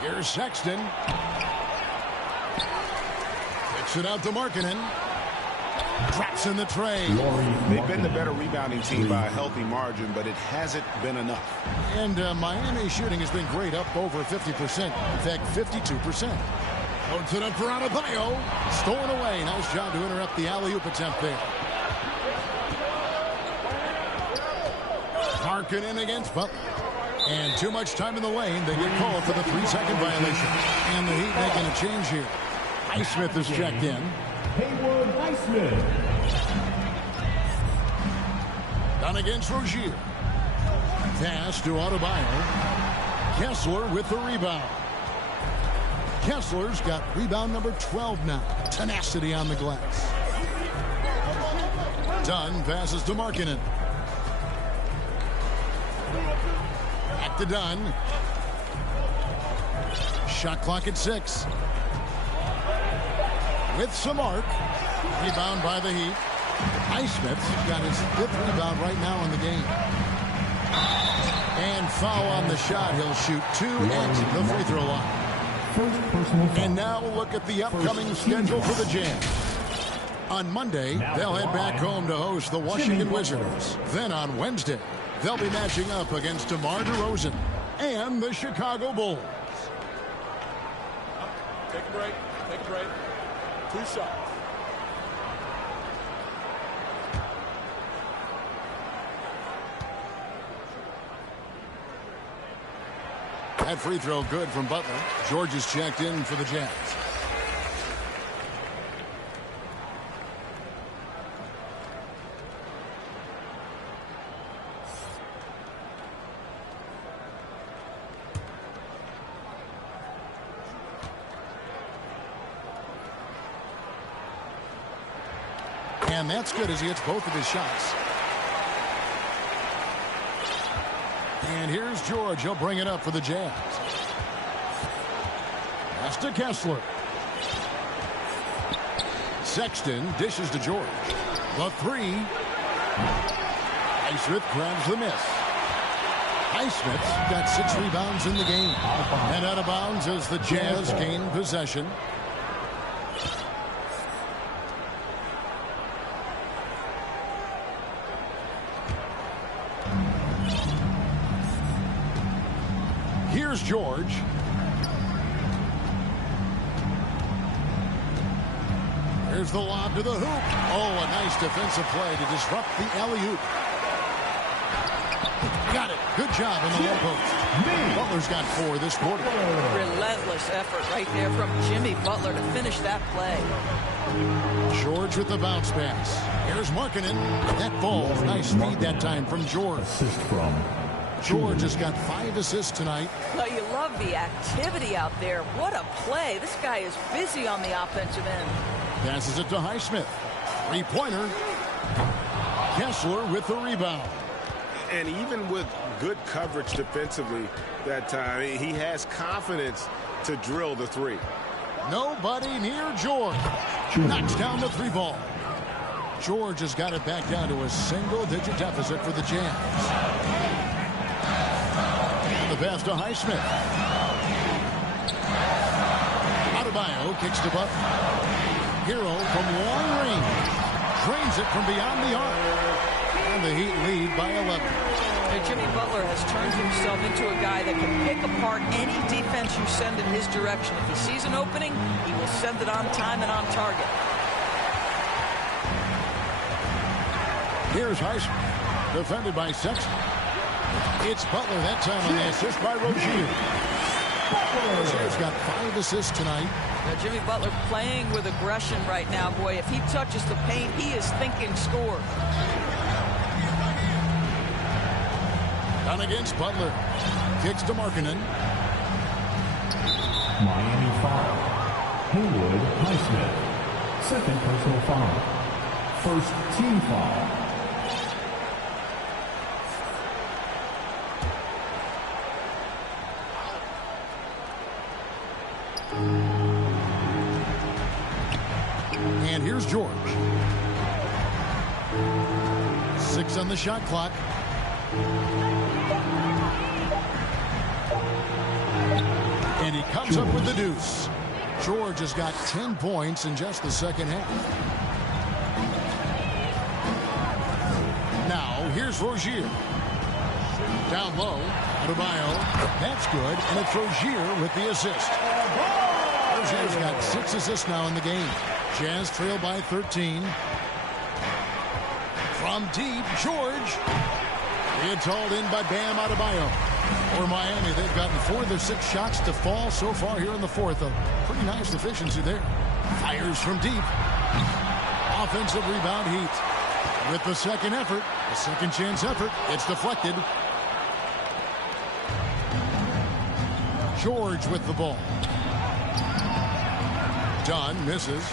Here's Sexton. Kicks it out to Markkanen. Drops in the tray. They've been the better rebounding team by a healthy margin, but it hasn't been enough. And Miami shooting has been great, up over 50%. In fact, 52%. Puts it up for Adebayo. Stolen away. Nice job to interrupt the alley-oop attempt there. Markkanen against Butler. And too much time in the lane. They get called for the 3-second violation. And the Heat making a change here. Highsmith is checked in. Haywood Highsmith. Down against Rozier. Pass to Adebayo. Kessler with the rebound. Kessler's got rebound number 12 now. Tenacity on the glass. Dunn passes to Markkanen. Back to Dunn. Shot clock at 6. With some arc. Rebound by the Heat. Highsmith's got his 5th rebound right now in the game. And foul on the shot. He'll shoot 2 at the free throw line. And now we'll look at the upcoming schedule for the Jazz. On Monday, they'll head back home to host the Washington Wizards. Then on Wednesday, they'll be matching up against DeMar DeRozan and the Chicago Bulls. Take a break. Take a break. 2 shots. That free throw good from Butler. George is checked in for the Jazz. And that's good as he hits both of his shots. And here's George. He'll bring it up for the Jazz. Pass to Kessler. Sexton dishes to George. The 3. Highsmith grabs the miss. Highsmith's got 6 rebounds in the game. And out of bounds as the Jazz gain possession. Here's George. Here's the lob to the hoop. Oh, a nice defensive play to disrupt the alley-oop. Got it. Good job in the low post. Butler's got 4 this quarter. Relentless effort right there from Jimmy Butler to finish that play. George with the bounce pass. Here's Markkanen. That falls. Nice feed that time from George. Assist from George has got 5 assists tonight. Well, you love the activity out there. What a play. This guy is busy on the offensive end. Passes it to Highsmith. 3-pointer. Kessler with the rebound. And even with good coverage defensively that time, he has confidence to drill the 3. Nobody near George. Knocks down the 3 ball. George has got it back down to a single-digit deficit for the Jazz. The pass to Highsmith. Adebayo kicks to Butler. Hero from long range. Drains it from beyond the arc. And the Heat lead by 11. Jimmy Butler has turned himself into a guy that can pick apart any defense you send in his direction. If he sees an opening, he will send it on time and on target. Here's Highsmith. Defended by Sexton. It's Butler that time on the assist by Rozier. Rozier's got 5 assists tonight. Now, Jimmy Butler playing with aggression right now. Boy, if he touches the paint, he is thinking score. Down against Butler. Kicks to Markkanen. Miami foul. Haywood Highsmith. Second personal foul. First team foul. And here's George. 6 on the shot clock. And he comes up with the deuce. George has got 10 points in just the second half. Now, here's Rozier. Down low, Adebayo. That's good, and it's Rozier with the assist. Rozier's got 6 assists now in the game. Jazz trail by 13. From deep, George. It's hauled in by Bam Adebayo. For Miami, they've gotten 4 of their 6 shots to fall so far here in the fourth. A pretty nice efficiency there. Fires from deep. Offensive rebound, Heat. With the second effort, the second chance effort, it's deflected. George with the ball. Dunn misses.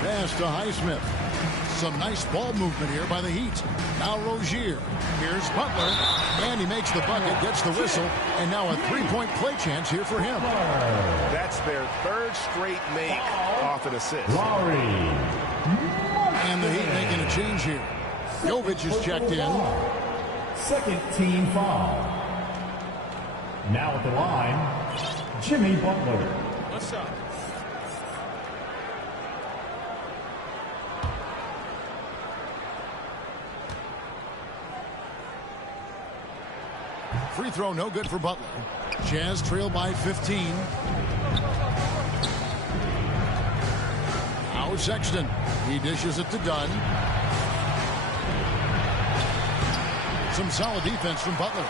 Pass to Highsmith. Some nice ball movement here by the Heat. Now Rozier. Here's Butler. And he makes the bucket, gets the whistle, and now a 3-point play chance here for him. That's their 3rd straight make off an assist. And the Heat making a change here. Jovic is checked in. Second team foul. Now at the line, Jimmy Butler. What's up? Free throw no good for Butler. Jazz trail by 15. Now Sexton. He dishes it to Dunn. Some solid defense from Butler.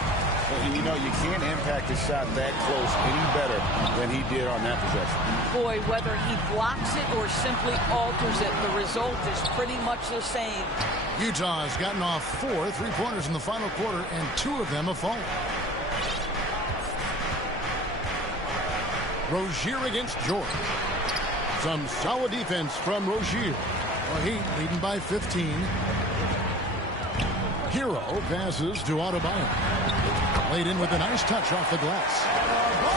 Well, you know, you can't impact a shot that close any better than he did on that possession. Boy, whether he blocks it or simply alters it, the result is pretty much the same. Utah has gotten off 4 3-pointers in the final quarter, and 2 of them have fallen. Rozier against George. Some solid defense from Rozier. The Heat leading by 15. Hero passes to Adebayo. Laid in with a nice touch off the glass.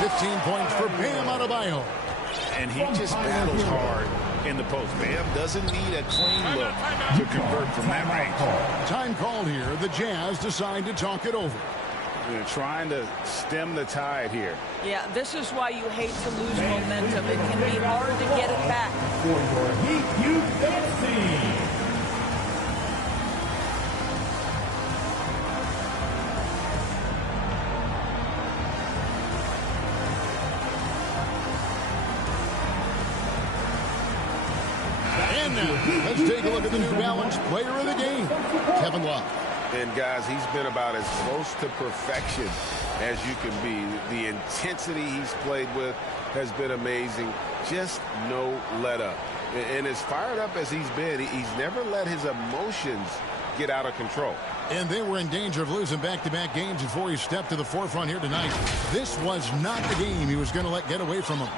15 points for Bam Adebayo. And he just battles hard in the post. Bam doesn't need a clean look to convert from that range. Time called here. The Jazz decide to talk it over. They're trying to stem the tide here. Yeah, this is why you hate to lose momentum. It can be hard to get it back. For your Heat Youth Dance Team. now, let's take a look at the New Balance Player of the Game, Kevin Love. And guys, he's been about as close to perfection as you can be. The intensity he's played with has been amazing. Just no let up. And as fired up as he's been, he's never let his emotions get out of control. And they were in danger of losing back-to-back games before he stepped to the forefront here tonight. This was not the game he was going to let get away from him.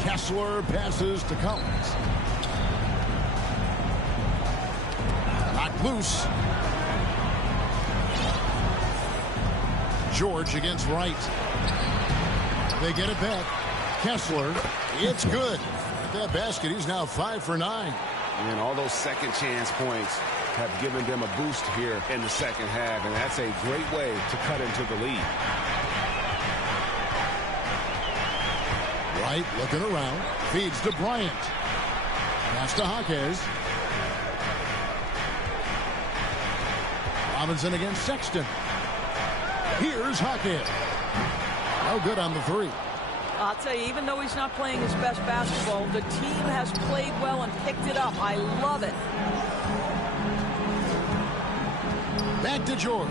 Kessler passes to Collins. Knocked loose. George against Wright. They get it back. Kessler, it's good. At that basket, he's now 5 for 9. And all those second chance points have given them a boost here in the second half, and that's a great way to cut into the lead. Wright looking around, feeds to Bryant. Pass to Jaquez. Robinson against Sexton. Here's Jaquez. No good on the three. I'll tell you, even though he's not playing his best basketball, the team has played well and picked it up. I love it. Back to George.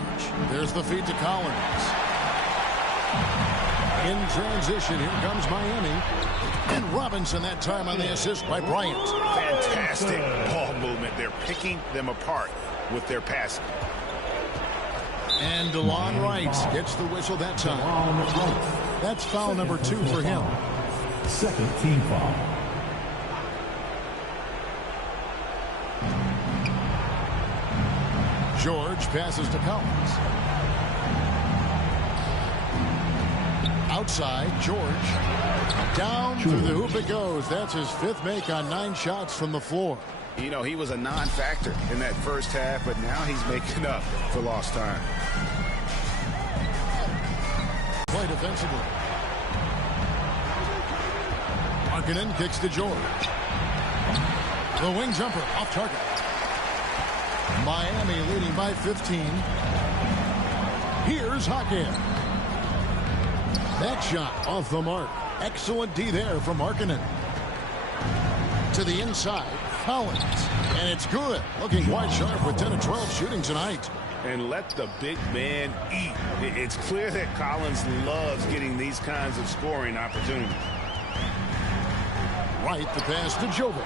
There's the feed to Collins. In transition, here comes Miami. And Robinson that time on the assist by Bryant. Fantastic ball movement. They're picking them apart with their passing. And DeLon Wright gets the whistle that time. That's foul number 2 for him. Second team foul. George passes to Collins. Outside, George. Down through the hoop it goes. That's his 5th make on 9 shots from the floor. You know, he was a non-factor in that first half, but now he's making up for lost time. Play defensively. Markkanen kicks to George. The wing jumper off target. Miami leading by 15. Here's Jaquez. That shot off the mark. Excellent D there from Markkanen. To the inside, Collins. And it's good. Looking quite sharp with 10 of 12 shooting tonight. And let the big man eat. It's clear that Collins loves getting these kinds of scoring opportunities. Right, the pass to Jovic.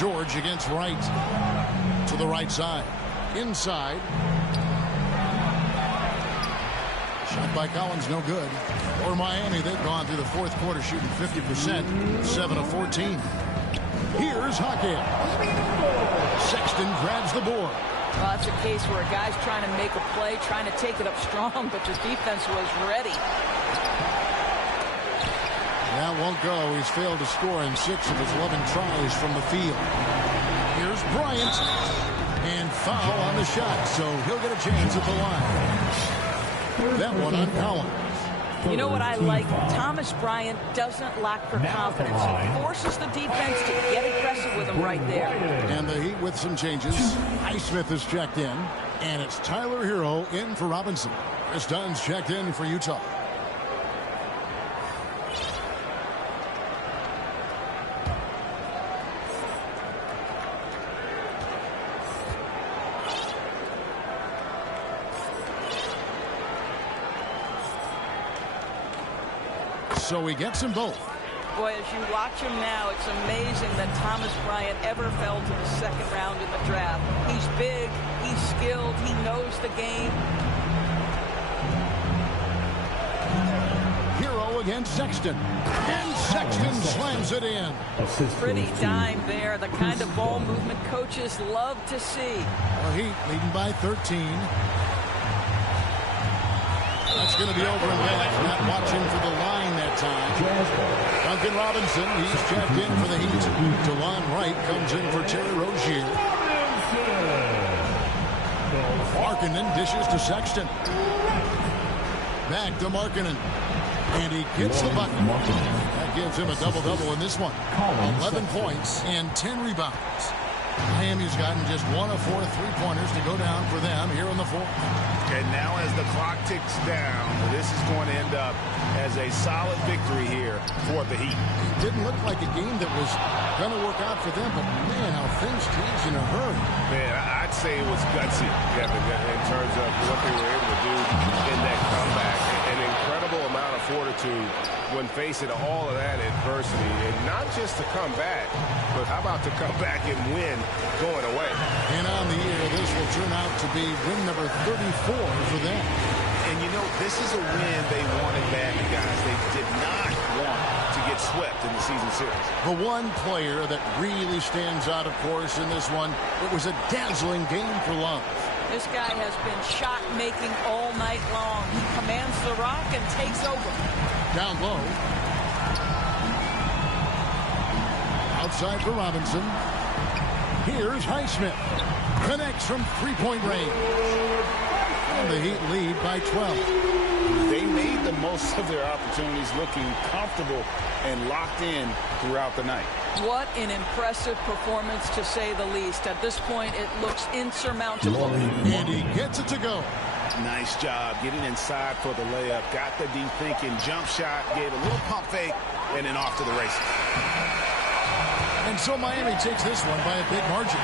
George against Wright. To the right side. Inside. Shot by Collins, no good. For Miami, they've gone through the 4th quarter shooting 50%. 7 of 14. Here's Jaquez. Sexton grabs the board. Well, that's a case where a guy's trying to make a play, trying to take it up strong, but the defense was ready. That won't go. He's failed to score in 6 of his 11 tries from the field. Here's Bryant. And foul on the shot, so he'll get a chance at the line. That one on Collins. You know what I like? Thomas Bryant doesn't lack for confidence. He forces the defense to get aggressive with him right there. And the Heat with some changes. Highsmith is checked in. And it's Tyler Hero in for Robinson. Chris Dunn's checked in for Utah. So he gets them both. Boy, as you watch him now, it's amazing that Thomas Bryant ever fell to the 2nd round in the draft. He's big, he's skilled, he knows the game. Hero against Sexton. And Sexton slams it in. Pretty dime there, the kind of ball movement coaches love to see. The Heat leading by 13. That's going to be over and back. Not watching for the line that time. Duncan Robinson, he's checked in for the Heat. DeLon Wright comes in for Terry Rozier. Markkanen dishes to Sexton. Back to Markkanen. And he gets the bucket. That gives him a double-double in this one. 11 points and 10 rebounds. Miami's gotten just 1 of 4 3-pointers to go down for them here in the fourth. And now as the clock ticks down, this is going to end up as a solid victory here for the Heat. It didn't look like a game that was going to work out for them, but man, how things changed in a hurry. Man, I'd say it was gutsy, Kevin, in terms of what they were able to do in that comeback. An incredible amount of fortitude when facing all of that adversity. And not just to come back, but how about to come back and win going away? And on the year, this will turn out to be win number 34 for them. And you know, this is a win they wanted badly, guys. They did not want to get swept in the season series. The one player that really stands out, of course, in this one, it was a dazzling game for Love. This guy has been shot making all night long. He commands the rock and takes over. Down low. Outside for Robinson. Here's Highsmith. Connects from three-point range. And the Heat lead by 12. They made the most of their opportunities, looking comfortable and locked in throughout the night. What an impressive performance, to say the least. At this point, it looks insurmountable. And he gets it to go. Nice job getting inside for the layup. Got the deep thinking jump shot, gave a little pump fake, and then off to the races. And so Miami takes this one by a big margin.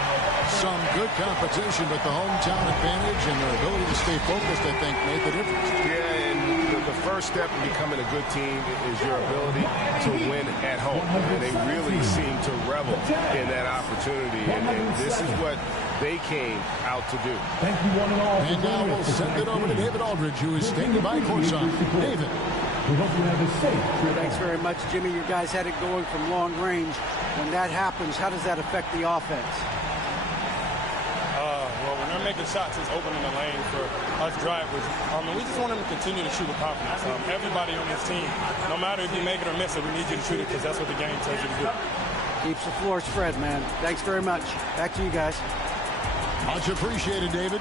Some good competition, but the hometown advantage and their ability to stay focused, I think, made the difference. Yeah, and the first step in becoming a good team is your ability to win at home. And they really seem to revel in that opportunity, and this is what they came out to do. Thank you, one and all. And now we'll send it over to David Aldridge, who is standing by courtside. David. We hope you have a safe trip. Thanks very much, Jimmy. Your guys had it going from long range. When that happens, how does that affect the offense? Well, when they're making shots, it's opening the lane for us drivers. We just want them to continue to shoot with confidence. Everybody on this team, no matter if you make it or miss it, we need you to shoot it because that's what the game tells you to do. Keeps the floor spread, man. Thanks very much. Back to you guys. Much appreciated, David.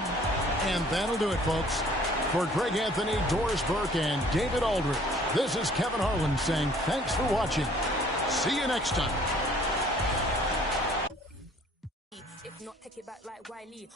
And that'll do it, folks. For Greg Anthony, Doris Burke, and David Aldridge, this is Kevin Harlan saying thanks for watching. See you next time. If not, take it back like Wiley.